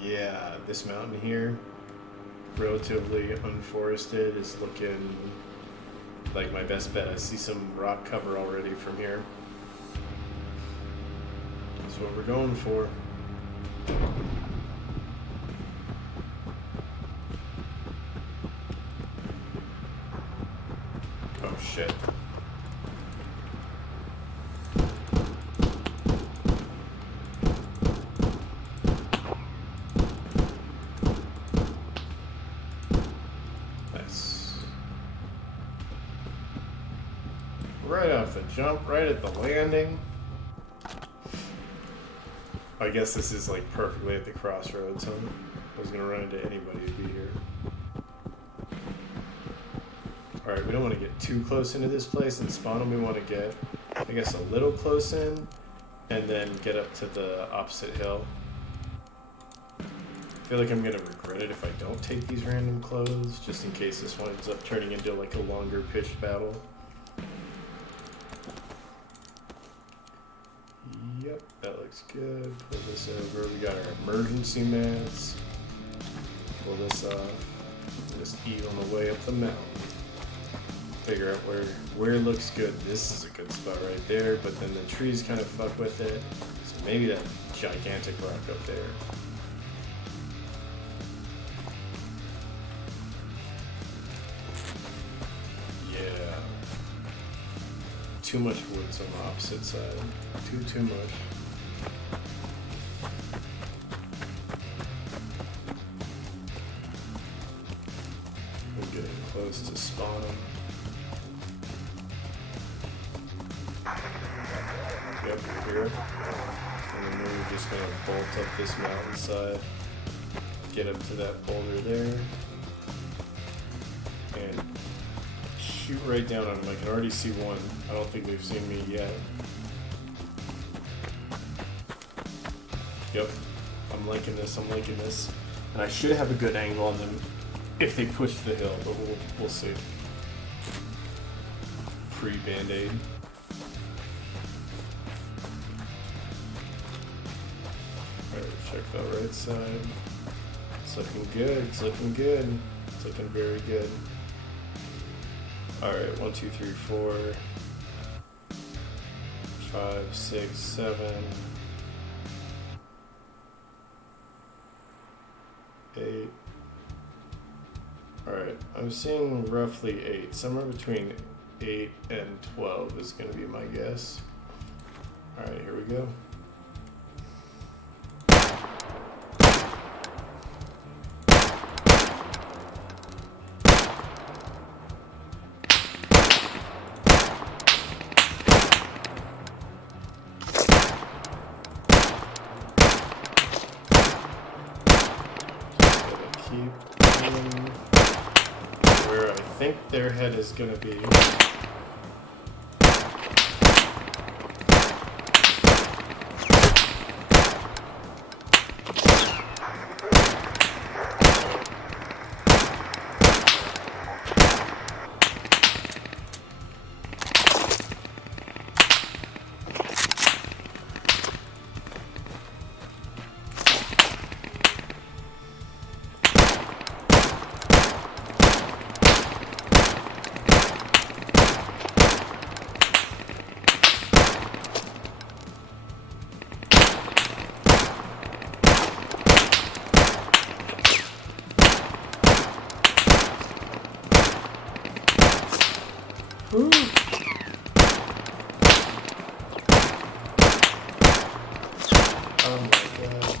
Yeah, this mountain here, relatively unforested, is looking like my best bet. I see some rock cover already from here. is what we're going for. Oh shit. Nice. Right off the jump, right at the landing. I guess this is like perfectly at the crossroads, huh? I was gonna run into anybody to be here. Alright, we don't want to get too close into this place and spawn them. We want to get, I guess, a little close in and then get up to the opposite hill. I feel like I'm gonna regret it if I don't take these random clothes, just in case this one ends up turning into like a longer pitched battle. Yep, that looks good. Pull this over. We got our emergency mats. Pull this off. Just eat on the way up the mountain. Figure out where it looks good. This is a good spot right there, but then the trees kind of fuck with it. So maybe that gigantic rock up there. Yeah. Too much woods on the opposite side. Too much. We're getting close to spawning. Yep, we're here. And then we're just gonna bolt up this mountainside, get up to that boulder there, and shoot right down on him. I can already see one. I don't think they've seen me yet. Yep, I'm liking this, And I should have a good angle on them if they push the hill, but we'll see. Pre-band-aid. Alright, check that right side. It's looking good, it's looking good. It's looking very good. Alright, 1, 2, 3, 4, 5, 6, 7, 8. Alright, I'm seeing roughly 8. Somewhere between 8 and 12 is going to be my guess. Alright, here we go. Where I think their head is going to be. Ooh. Oh my god.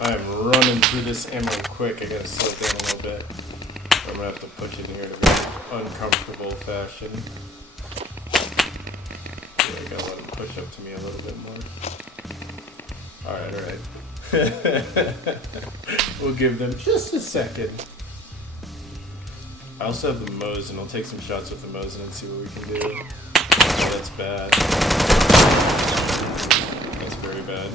I am running through this ammo quick. I gotta slow down a little bit. I'm gonna have to push it in here in a very uncomfortable fashion. Yeah, I gotta let him push up to me a little bit more. Alright. We'll give them just a second. I also have the Mosin. I'll take some shots with the Mosin and see what we can do. Oh, that's bad. That's very bad.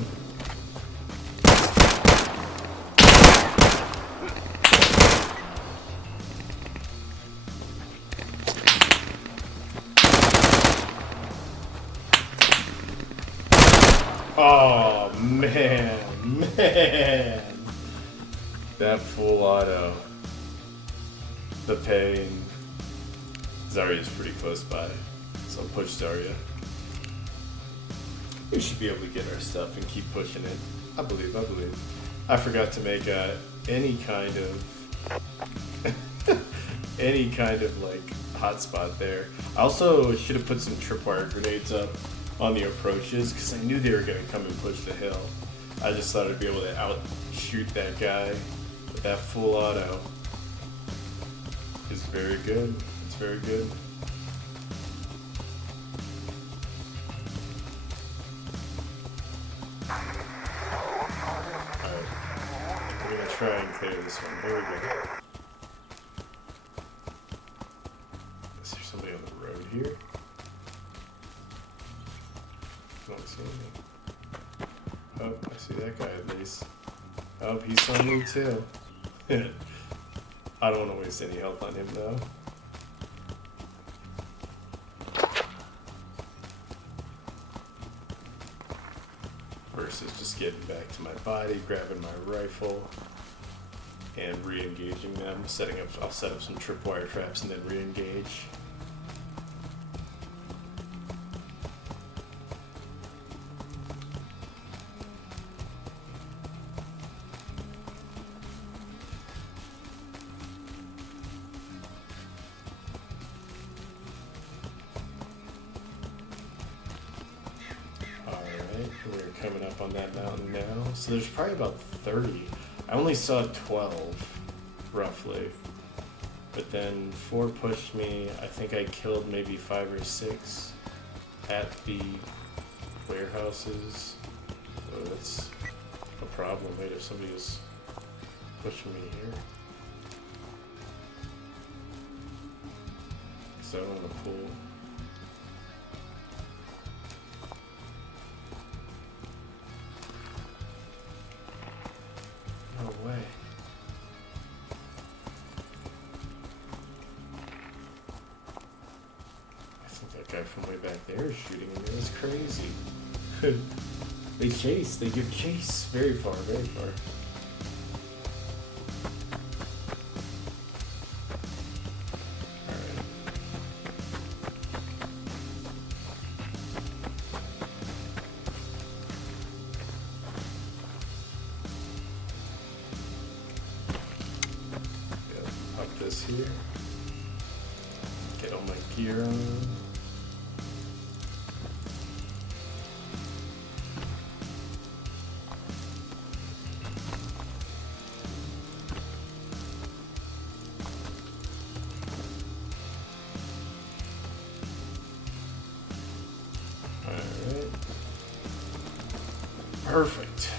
Oh, man. That full auto. The pain. Is Zarya's pretty close by, so I'll push Zarya. We should be able to get our stuff and keep pushing it. I believe. I forgot to make any kind of like hotspot there. I also should have put some tripwire grenades up on the approaches because I knew they were going to come and push the hill. I just thought I'd be able to outshoot that guy, but that full auto is very good. It's very good. Alright, we're going to try and clear this one. Here we go. Is there somebody on the road here? I don't see anything. Oh, I see that guy at least. Oh, he's on me too. I don't want to waste any health on him though. Versus just getting back to my body, grabbing my rifle, and re-engaging them. I'll set up some tripwire traps and then re-engage. We're coming up on that mountain now. So there's probably about 30. I only saw 12, roughly. But then 4 pushed me. I think I killed maybe 5 or 6 at the warehouses. So that's a problem. Wait, if somebody is pushing me here. So I'm in a pool. No way. I think that guy from way back there is shooting at me. That's crazy. They chase. They give chase very far, very far. Alright. Pop this here. Get all my gear on. Alright. Perfect.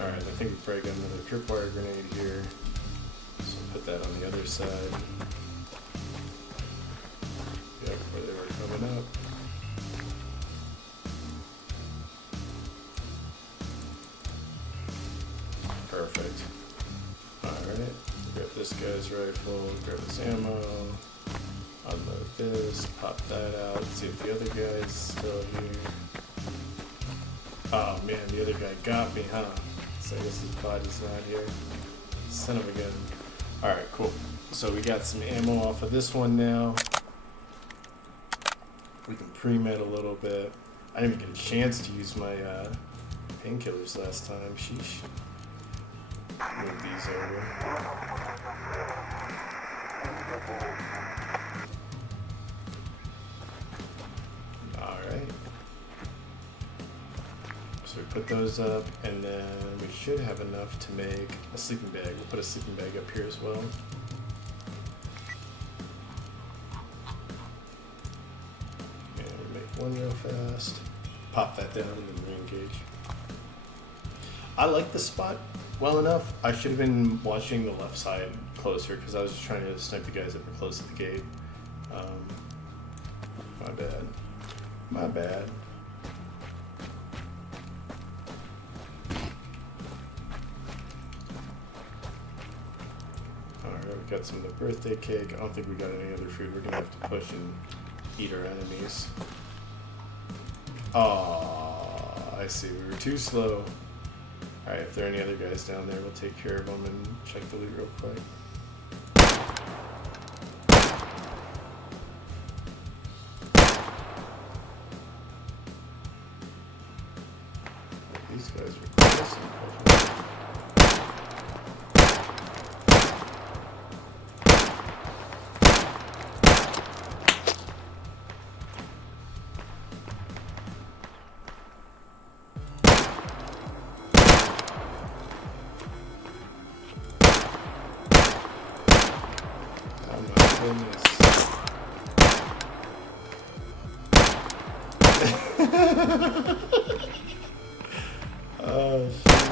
Alright, I think we probably got another tripwire grenade here. So put that on the other side. Yep, where they were coming up. Perfect. Alright, grab this guy's rifle, grab his ammo, unload this, pop that out, see if the other guy's still here. Oh man, the other guy got me, huh? So I guess his body's not here. Son of a gun. Alright, cool. So we got some ammo off of this one now. We can pre-med a little bit. I didn't even get a chance to use my painkillers last time. Sheesh. Move these over. Alright. So we put those up, and then we should have enough to make a sleeping bag. We'll put a sleeping bag up here as well. And we make one real fast. Pop that down and then re-engage. I like the spot well enough. I should have been watching the left side closer because I was just trying to snipe the guys that were close to the gate. My bad. My bad. Alright, we got some of the birthday cake. I don't think we got any other food. We're gonna have to push and eat our enemies. Oh, I see. We were too slow. Alright, if there are any other guys down there, we'll take care of them and check the loot real quick. These guys are close. Oh, shit.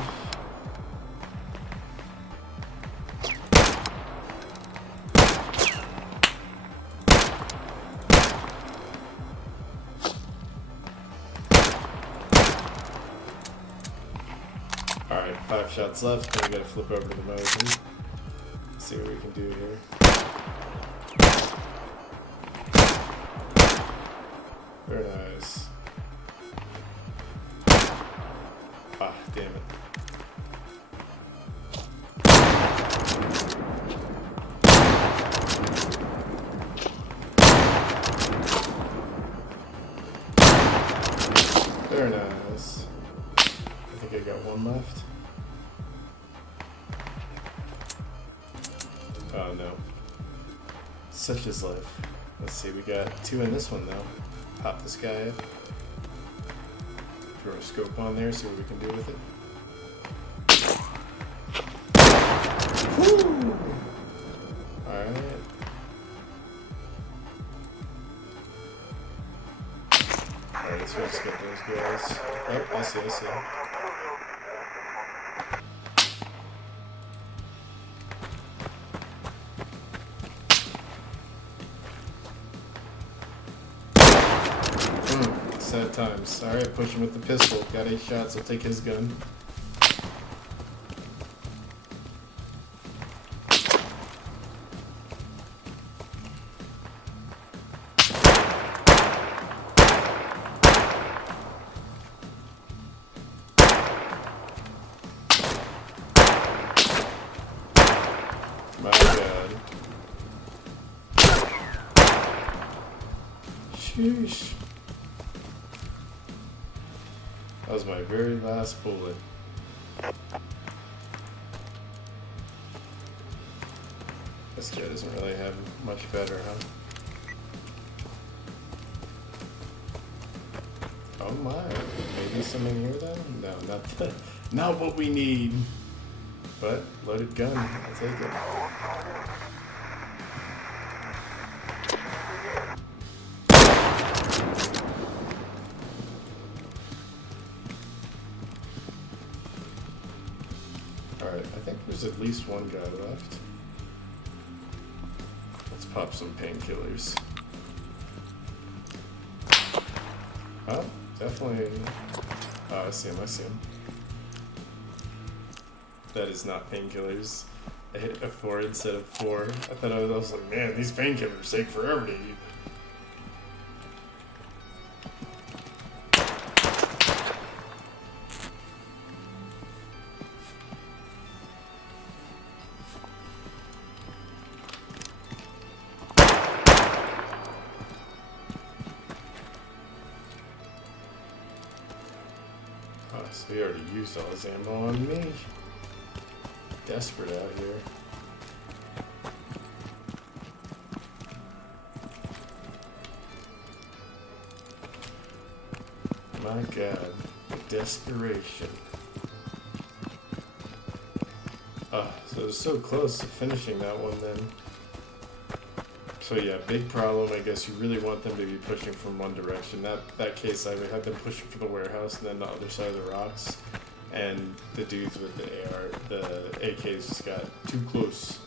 Alright, 5 shots left, then we gotta flip over to the Mosin. See what we can do here. Very nice. Ah, damn it. Very nice. I think I got one left. Oh no. Such is life. Let's see, we got 2 in this one though. Pop this guy up. Throw a scope on there, see what we can do with it. Woo! Alright. Alright, let's get those guys. Oh, I see. Sad times. Alright, push him with the pistol. Got 8 shots, I'll take his gun. My god. Sheesh. That was my very last bullet. This guy doesn't really have much better, huh? Oh my, maybe something here then? No, not what we need. But, loaded gun, I'll take it. Alright, I think there's at least one guy left. Let's pop some painkillers. Oh, definitely. Oh, I see him. That is not painkillers. I hit F4 instead of 4. I thought I was like, man, these painkillers take forever to eat. Oh, so he already used all his ammo on me. Desperate out here. My god, the desperation. So it was so close to finishing that one then. So yeah, big problem. I guess you really want them to be pushing from one direction. That case, I would have them pushing for the warehouse and then the other side of the rocks. And the dudes with the AKs just got too close.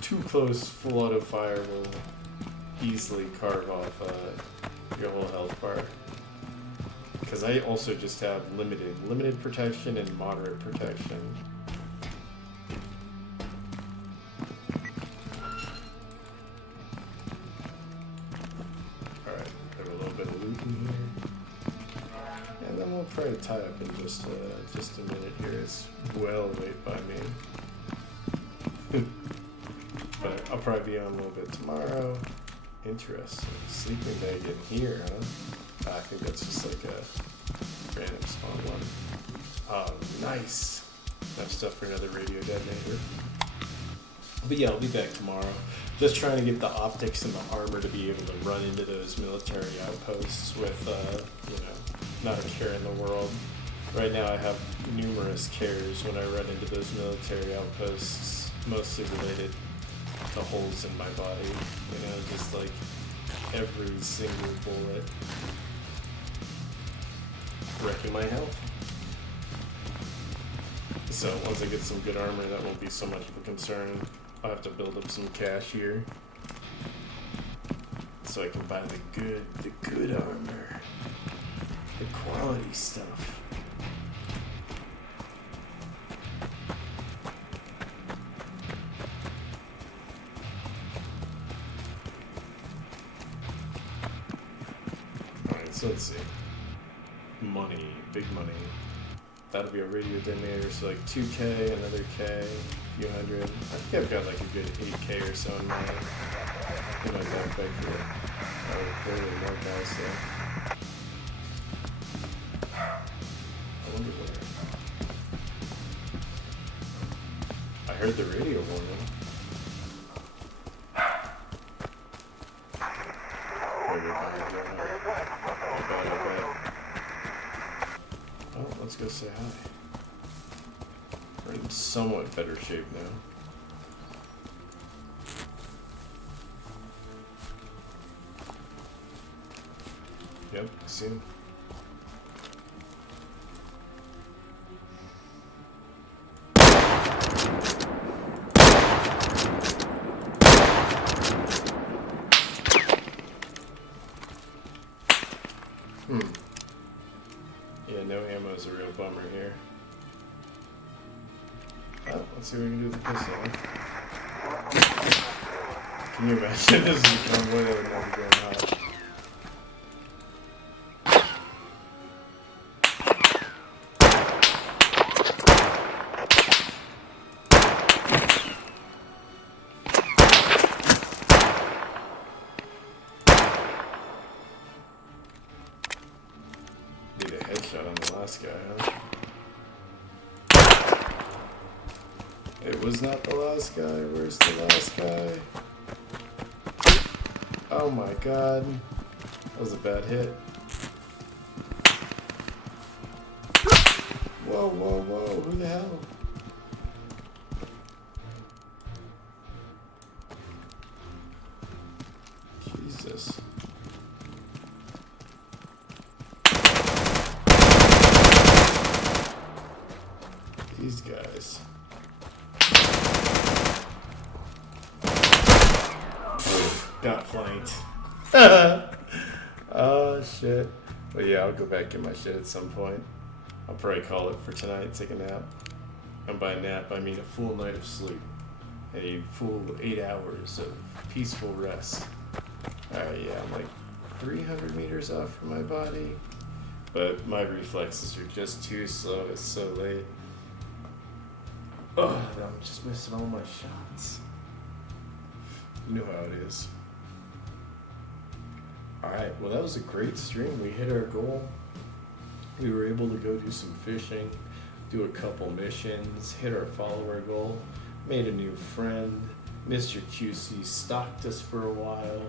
Too close, full auto fire will easily carve off your whole health bar. Because I also just have limited protection and moderate protection. Alright, have a little bit of loot in here. And then we'll probably tie up in just a minute here. It's well late by me. But I'll probably be on a little bit tomorrow. Interesting. Sleeping bag in here, huh? I think that's just like a random spawn one. Oh, nice. Enough stuff for another radio detonator. But yeah, I'll be back tomorrow. Just trying to get the optics and the armor to be able to run into those military outposts with, you know, not a care in the world. Right now I have numerous cares when I run into those military outposts, mostly related to holes in my body. You know, just like every single bullet wrecking my health. So once I get some good armor, that won't be so much of a concern. I'll have to build up some cash here so I can buy the good armor, the quality stuff. Alright, so let's see. Money, big money. That'll be a radio detonator, so like 2K, another K, a few hundred. I think I've got like a good 8K or so in my backpack here. Oh, clearly more guys there. I wonder where. I heard the radio warning. Oh, let's go say hi. We're in somewhat better shape now. Yep, I see him. Yeah, no ammo is a real bummer here. Oh, let's see what we can do with the pistol. Can you imagine this is a convoy that would never go hot? Need a headshot on the last guy, huh? It was not the last guy. Where's the last guy? Oh my god. That was a bad hit. Whoa, whoa, whoa. Who the hell? Jesus. These guys. Got flanked. Oh shit. Well yeah, I'll go back and get my shit at some point. I'll probably call it for tonight, take a nap. And by nap I mean a full night of sleep. A full 8 hours of peaceful rest. Alright, yeah, I'm like 300 meters off from my body. But my reflexes are just too slow, it's so late. Oh, I'm just missing all my shots. You know how it is. Alright, well that was a great stream. We hit our goal. We were able to go do some fishing, do a couple missions, hit our follower goal, made a new friend. Mr. QC stalked us for a while,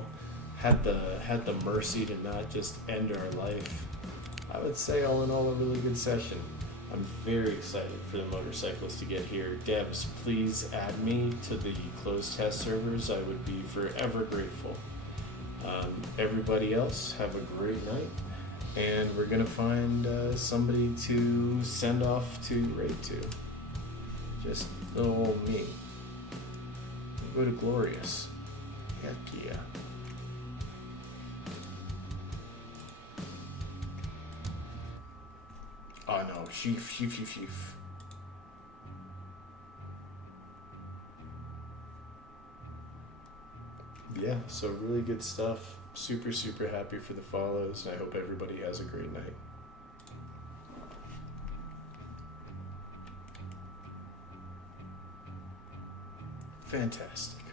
had the mercy to not just end our life. I would say all in all a really good session. I'm very excited for the motorcycles to get here. Debs, please add me to the closed test servers. I would be forever grateful. Everybody else, have a great night. And we're going to find somebody to send off to raid to. Just little old me. Go to Glorious. Heck yeah. Oh no, sheaf. Yeah, so really good stuff. Super happy for the follows, and I hope everybody has a great night. Fantastic.